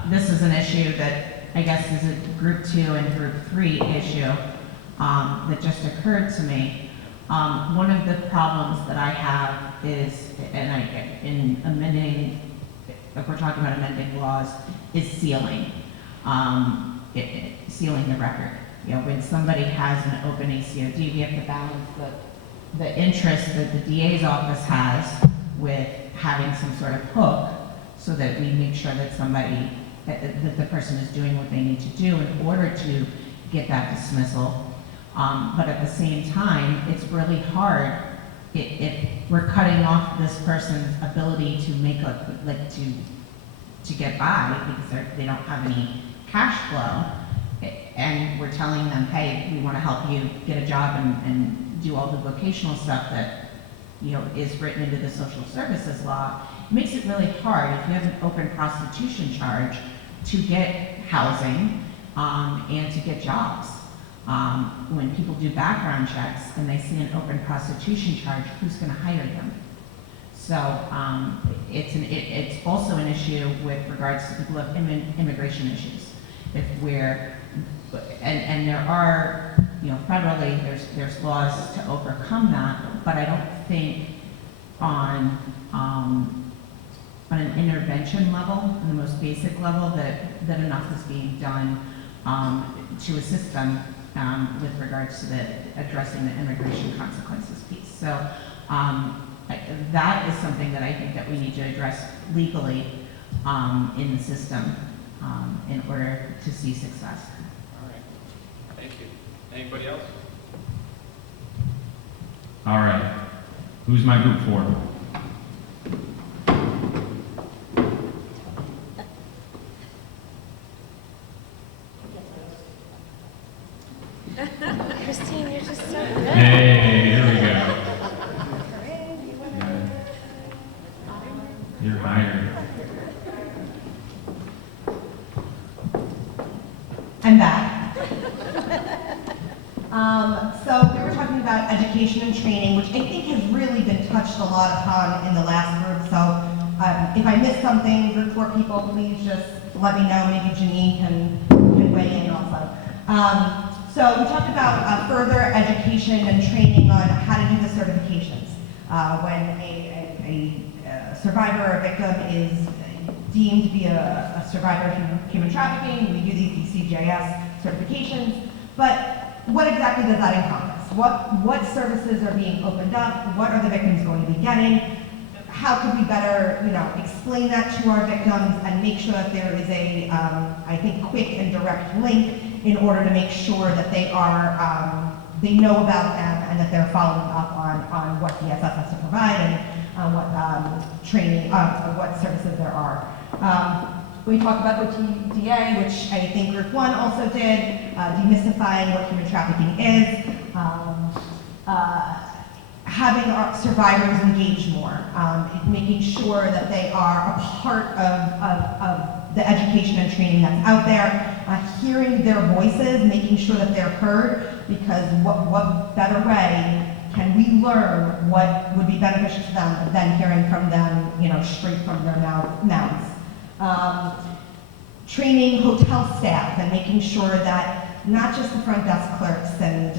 this is an issue that I guess is a group 2 and group 3 issue that just occurred to me. One of the problems that I have is, in amending, if we're talking about amending laws, is sealing. Sealing the record. You know, when somebody has an open ACOD, we have to balance the interest that the DA's office has with having some sort of hook so that we make sure that somebody, that the person is doing what they need to do in order to get that dismissal. But at the same time, it's really hard if we're cutting off this person's ability to make to get by because they don't have any cash flow, and we're telling them, hey, we want to help you get a job and do all the vocational stuff that, you know, is written into the social services law. It makes it really hard if you have an open prostitution charge to get housing and to get jobs. When people do background checks and they see an open prostitution charge, who's going to hire them? So it's also an issue with regards to people who have immigration issues. If we're, and there are, you know, federally, there's laws to overcome that, but I don't think on an intervention level, on the most basic level, that enough is being done to assist them with regards to addressing the immigration consequences piece. So that is something that I think that we need to address legally in the system in order to see success. All right. Thank you. Anybody else? All right. Who's my group 4? Christine, you're just so good. Hey, here we go. You're hired. I'm back. So we were talking about about education and training, which I think has really been touched a lot upon in the last group. So if I missed something, group 4 people, please just let me know. Maybe Janine can weigh in also. So we talked about further education and training on how to do the certifications. When a survivor or victim is deemed to be a survivor of human trafficking, we do these CJS certifications. But what exactly does that encompass? What services are being opened up? What are the victims going to be getting? How could we better, explain that to our victims and make sure that there is a, I think, quick and direct link in order to make sure that they know about them and that they're following up on what DSS has to provide and what training, what services there are. We talked about OTDA, which I think Group 1 also did, demystifying what human trafficking is, having our survivors engage more, making sure that they are a part of the education and training that's out there, hearing their voices, making sure that they're heard, because what better way can we learn what would be beneficial to them than hearing from them, straight from their mouths. Training hotel staff and making sure that not just the front desk clerks and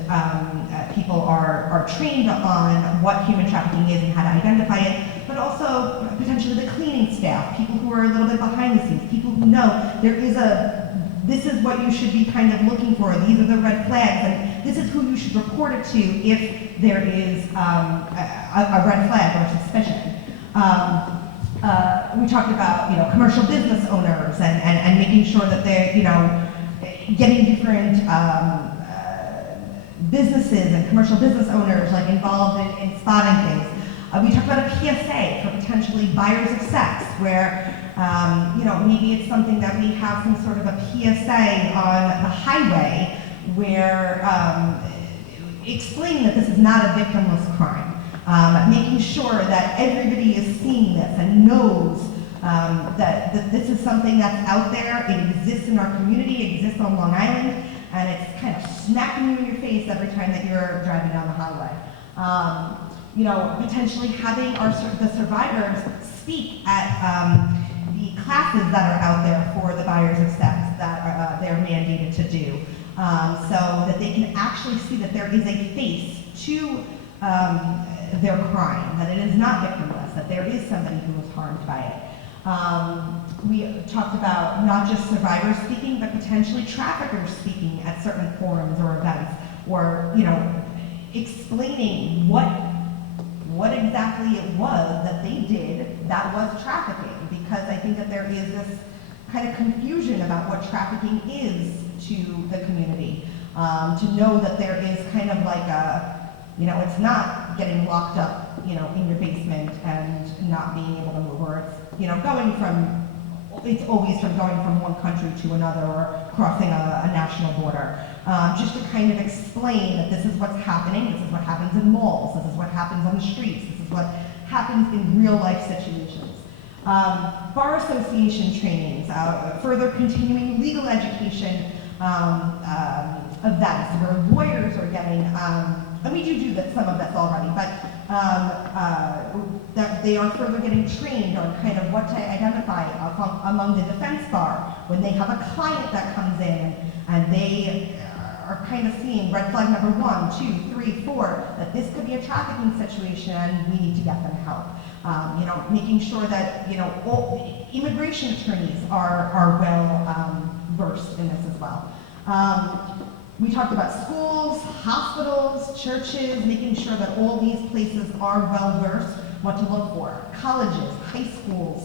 people are trained on what human trafficking is and how to identify it, but also potentially the cleaning staff, people who are a little bit behind the scenes, people who know this is what you should be kind of looking for, these are the red flags, and this is who you should report it to if there is a red flag or suspicion. We talked about, commercial business owners and making sure that they're, getting different businesses and commercial business owners involved in spotting things. We talked about a PSA for potentially buyers of sex, where maybe it's something that we have some sort of a PSA on the highway where explaining that this is not a victimless crime. Making sure that everybody is seeing this and knows that this is something that's out there, it exists in our community, it exists on Long Island, and it's kind of smacking you in your face every time that you're driving down the highway. Potentially having the survivors speak at the classes that are out there for the buyers of sex that they're mandated to do, so that they can actually see that there is a face to their crime, that it is not victimless, that there is somebody who was harmed by it. We talked about not just survivors speaking, but potentially traffickers speaking at certain forums or events, or explaining what exactly it was that they did that was trafficking, because I think that there is this kind of confusion about what trafficking is to the community. To know that there is kind of like it's not getting locked up, in your basement and not being able to move, or it's always from going from one country to another or crossing a national border. Just to kind of explain that this is what's happening, this is what happens in malls, this is what happens on the streets, this is what happens in real life situations. Bar association trainings, further continuing legal education events where lawyers are getting, and we do that, some of that's already, but that they are further getting trained on kind of what to identify among the defense bar when they have a client that comes in and they are kind of seeing red flag number 1, 2, 3, 4, that this could be a trafficking situation and we need to get them help. Making sure that, all immigration attorneys are well versed in this as well. We talked about schools, hospitals, churches, making sure that all these places are well versed, what to look for. Colleges, high schools,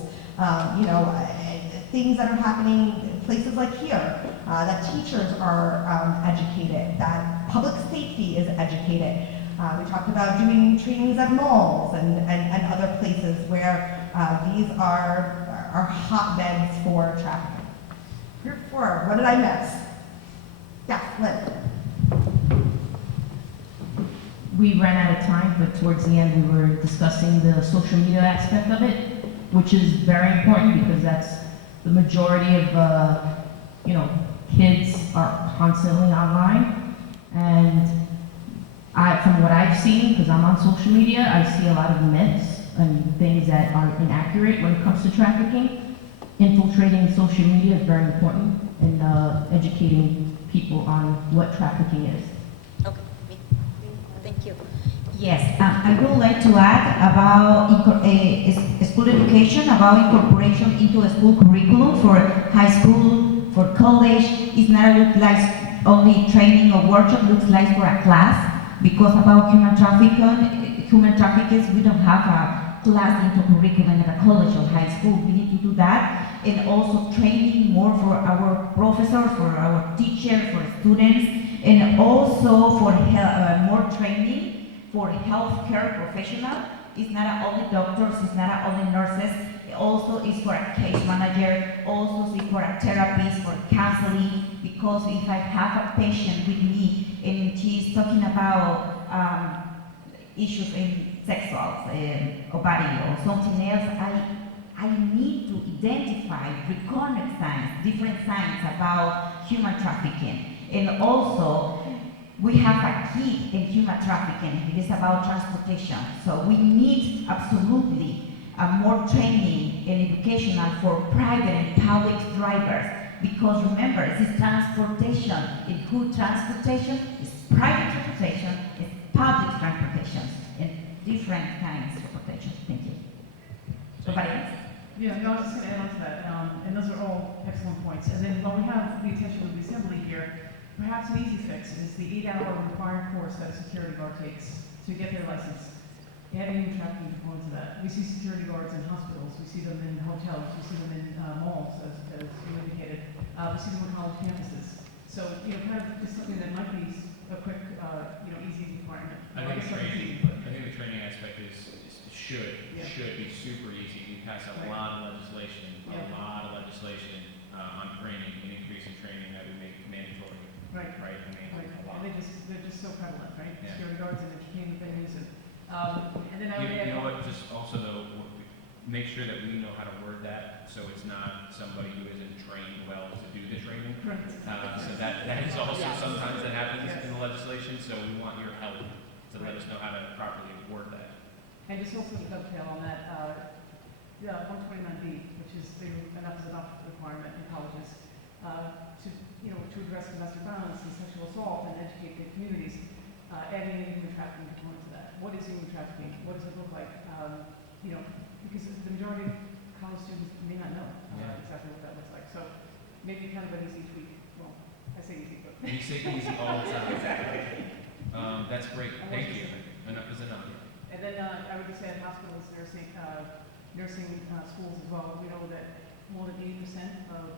things that are happening, places like here, that teachers are educated, that public safety is educated. We talked about doing trainings at malls and other places where these are hotbeds for trafficking. Group 4, what did I miss? Yeah, Lynn. We ran out of time, but towards the end we were discussing the social media aspect of it, which is very important because that's the majority of, kids are constantly online. And From what I've seen, because I'm on social media, I see a lot of myths and things that are inaccurate when it comes to trafficking. Infiltrating social media is very important in educating people on what trafficking is. Okay, thank you. Yes, I would like to add about school education, about incorporation into a school curriculum for high school, for college. It's not look like only training or workshop, looks like for a class, because about human traffickers, we don't have a class into curriculum at a college or high school. We need to do that, and also training more for our professors, for our teachers, for students, and also for more training for healthcare professional. It's not only doctors, it's not only nurses, it also is for a case manager, also is for a therapist, for counseling, because if I have a patient with me and she's talking about issues in sexual, or body or something else, I need to identify, recognize signs, different signs about human trafficking. And also, we have a key in human trafficking. It is about transportation. So we need absolutely more training and educational for private and public drivers. Because remember, this is transportation. In good transportation, it's private transportation, it's public transportation, and different kinds of transportation. Thank you. Somebody else? Yeah, no, I was just going to add on to that, and those are all excellent points. And then while we have the attention of the assembly here, perhaps an easy fix is the 8-hour required course that a security guard takes to get their license. Adding human trafficking components to that. We see security guards in hospitals, we see them in hotels, we see them in malls, as you indicated. We see them on college campuses. So, kind of just something that might be a quick, easy requirement. I think the training aspect should be super easy. We pass a lot of legislation on training, an increase in training that we make mandatory. Right. I mean, a lot. And they're just so prevalent, right? Yeah. Security guards and entertainment venues and then I would add. You know what, just also though, make sure that we know how to word that, so it's not somebody who isn't trained well to do the training. Correct. So that is also sometimes that happens in the legislation, so we want your help to let us know how to properly word that. And just also to dovetail on that, 129B, which is the enough is enough requirement in colleges, to address domestic violence and sexual assault and educate the communities, adding a human trafficking component to that. What is human trafficking? What does it look like? Because the majority of college students may not know exactly what that looks like. So maybe kind of an easy tweak. Well, I say easy, but You say easy all the time. Exactly. That's great. Thank you. Enough is enough. And then I would just add hospitals, nursing schools as well. We know that more than 80% of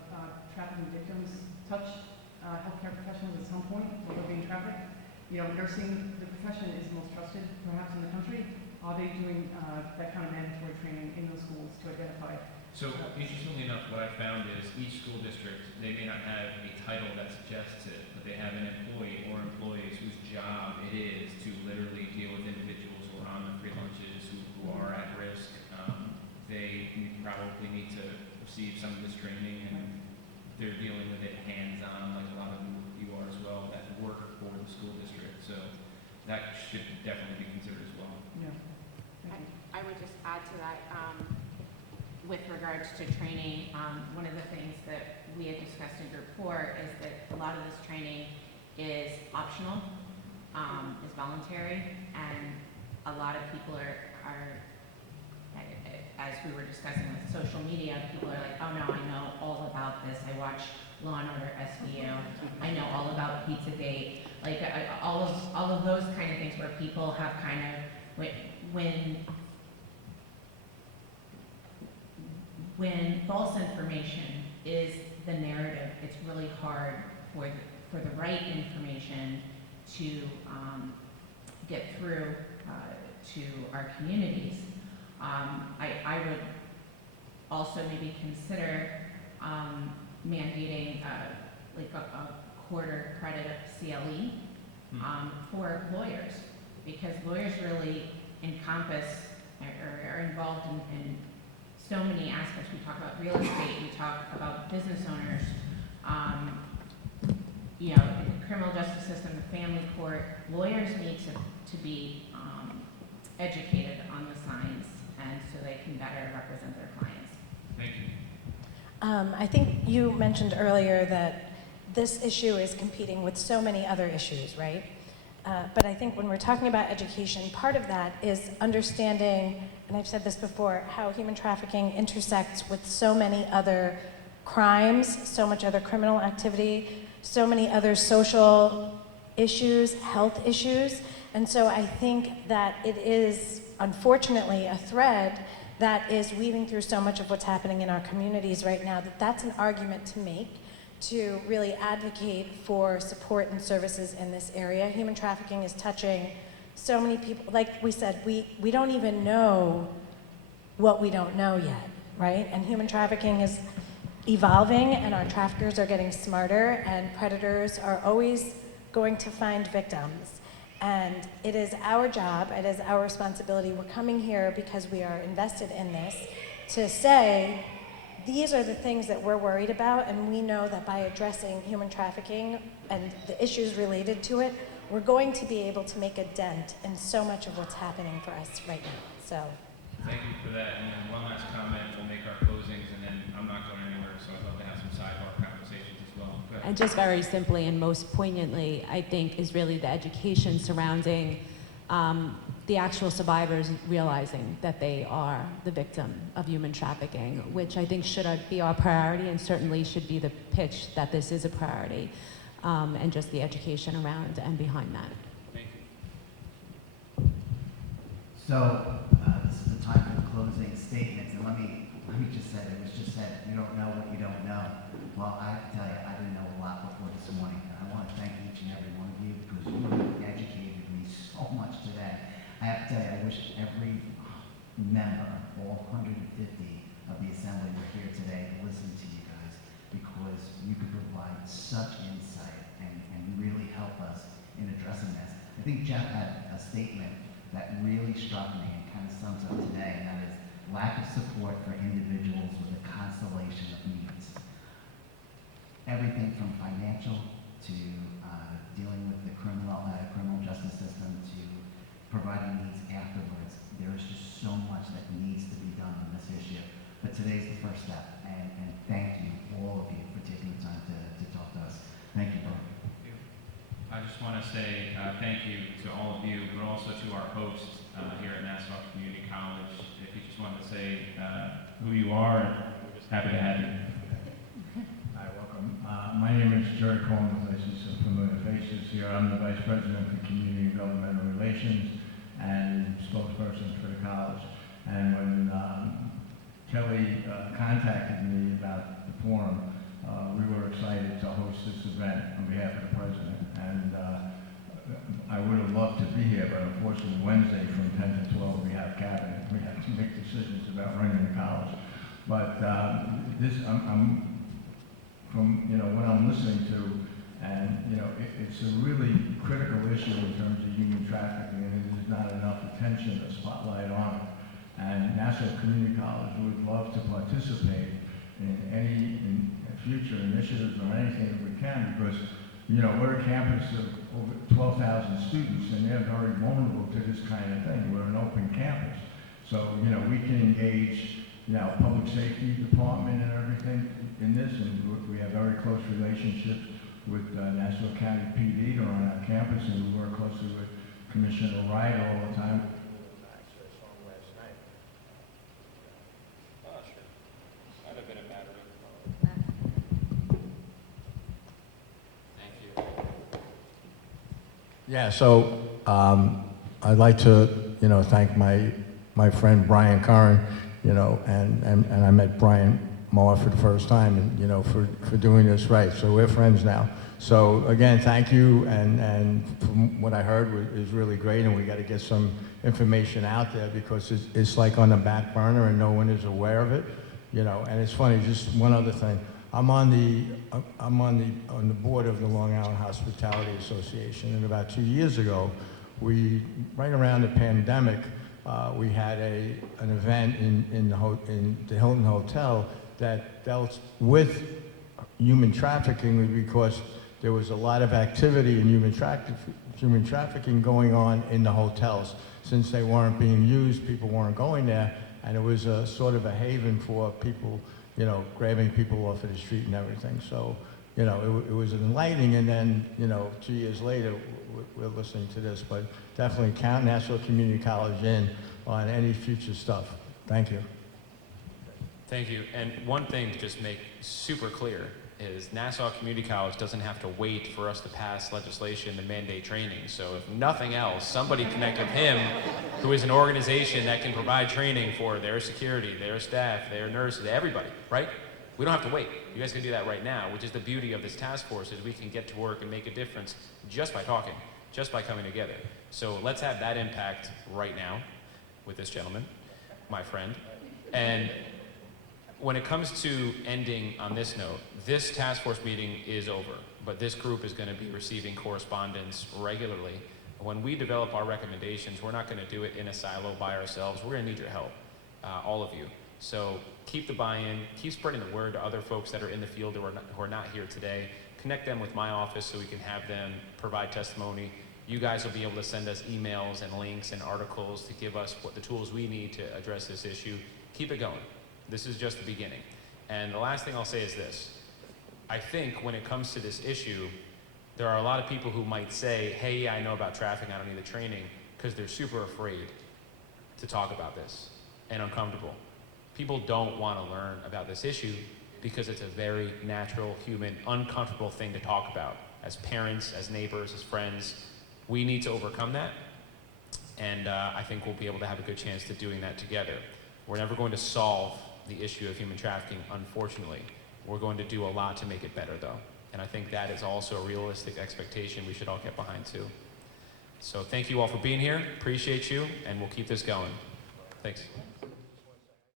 trafficking victims touch healthcare professionals at some point while they're being trafficked. Nursing, the profession is the most trusted perhaps in the country. Are they doing that kind of mandatory training in those schools to identify? So interestingly enough, what I found is each school district, they may not have a title that suggests it, but they have an employee or employees whose job it is to literally deal with individuals who are on the free lunches, who are at risk. They probably need to receive some of this training, and they're dealing with it hands-on, like a lot of you are as well, that work for the school district. So that should definitely be considered as well. Yeah. I would just add to that, with regards to training, one of the things that we had discussed in group 4 is that a lot of this training is optional, is voluntary, and a lot of people are as we were discussing with social media, people are like, oh no, I know all about this. I watch Law & Order SVU. I know all about Pizzagate. Like all of those kind of things where people have kind of, when false information is the narrative, it's really hard for the right information to get through to our communities. I would also maybe consider mandating like a quarter credit of CLE for lawyers, because lawyers really encompass or are involved in so many aspects. We talk about real estate, we talk about business owners, you know, the criminal justice system, the family court, lawyers need to be educated on the signs, and so they can better represent their clients. Thank you. I think you mentioned earlier that this issue is competing with so many other issues, right? But I think when we're talking about education, part of that is understanding, and I've said this before, how human trafficking intersects with so many other crimes, so much other criminal activity, so many other social issues, health issues. And so I think that it is, unfortunately, a thread that is weaving through so much of what's happening in our communities right now, that's an argument to make to really advocate for support and services in this area. Human trafficking is touching so many people. Like we said, we don't even know what we don't know yet, right? And human trafficking is evolving, and our traffickers are getting smarter, and predators are always going to find victims. And it is our job, it is our responsibility. We're coming here because we are invested in this to say, these are the things that we're worried about, and we know that by addressing human trafficking and the issues related to it, we're going to be able to make a dent in so much of what's happening for us right now. So, thank you for that. And then one last comment, we'll make our closings, and then I'm not going anywhere, so I'd love to have some sidebar conversations as well. Go ahead. And just very simply and most poignantly, I think, is really the education surrounding the actual survivors realizing that they are the victim of human trafficking, which I think should be our priority, and certainly should be the pitch that this is a priority, and just the education around and behind that. Thank you. So, this is the time for the closing statements, and let me just say, it was just said, you don't know what you don't know. Well, I have to tell you, I didn't know a lot before this morning, and I want to thank each and every one of you, because you have educated me so much today. I have to tell you, I wish every member, all 150 of the Assembly were here today to listen to you guys, because you could provide such insight and really help us in addressing this. I think Jeff had a statement that really struck me and kind of sums up today, and that is lack of support for individuals with a constellation of needs. Everything from financial to dealing with the criminal justice system to providing needs afterwards. There is just so much that needs to be done on this issue. But today's the first step, and thank you, all of you, for taking the time to talk to us. Thank you, both. I just want to say thank you to all of you, but also to our host here at Nassau Community College. If you just wanted to say who you are, we're just happy to have you. Hi, welcome. My name is Jerry Coleman. I see some familiar faces here. I'm the Vice President for Community and Governmental Relations and spokesperson for the college. And when Kelly contacted me about the forum, we were excited to host this event on behalf of the president. And I would have loved to be here, but unfortunately Wednesday from 10 to 12 we have cabinet. We have to make decisions about running the college. But I'm from what I'm listening to, and it's a really critical issue in terms of human trafficking, and there's not enough attention or spotlight on it. And Nassau Community College would love to participate in any future initiatives or anything that we can, because we're a campus of over 12,000 students, and they're very vulnerable to this kind of thing. We're an open campus, so we can engage public safety department and everything in this, and we have very close relationships with Nassau County PD. They're on our campus, and we work closely with Commissioner Wright all the time. Yeah, so I'd like to, thank my friend Brian Curran, and I met Brian Moore for the first time, and for doing this right. So we're friends now. So again, thank you, and from what I heard is really great, and we got to get some information out there, because it's like on the back burner and no one is aware of it, And it's funny, just one other thing. I'm on the board of the Long Island Hospitality Association, and about 2 years ago, right around the pandemic, we had an event in the Hilton Hotel that dealt with human trafficking, because there was a lot of activity in human trafficking going on in the hotels. Since they weren't being used, people weren't going there, and it was a sort of a haven for people, you know, grabbing people off of the street and everything. So, you know, it was enlightening, and then, you know, 2 years later, we're listening to this, but definitely count Nassau Community College in on any future stuff. Thank you. Thank you. And one thing to just make super clear is Nassau Community College doesn't have to wait for us to pass legislation to mandate training. So if nothing else, somebody connect with him, who is an organization that can provide training for their security, their staff, their nurses, everybody, right? We don't have to wait. You guys can do that right now, which is the beauty of this task force, is we can get to work and make a difference just by talking, just by coming together. So let's have that impact right now with this gentleman, my friend. And when it comes to ending on this note, this task force meeting is over, but this group is going to be receiving correspondence regularly. When we develop our recommendations, we're not going to do it in a silo by ourselves. We're going to need your help, all of you. So keep the buy-in, keep spreading the word to other folks that are in the field who are not here today. Connect them with my office so we can have them provide testimony. You guys will be able to send us emails and links and articles to give us what the tools we need to address this issue. Keep it going. This is just the beginning. And the last thing I'll say is this. I think when it comes to this issue, there are a lot of people who might say, hey, yeah, I know about trafficking, I don't need the training, because they're super afraid to talk about this and uncomfortable. People don't want to learn about this issue because it's a very natural, human, uncomfortable thing to talk about. As parents, as neighbors, as friends, we need to overcome that. And I think we'll be able to have a good chance to doing that together. We're never going to solve the issue of human trafficking, unfortunately. We're going to do a lot to make it better, though. And I think that is also a realistic expectation we should all get behind, too. So thank you all for being here. Appreciate you, and we'll keep this going. Thanks.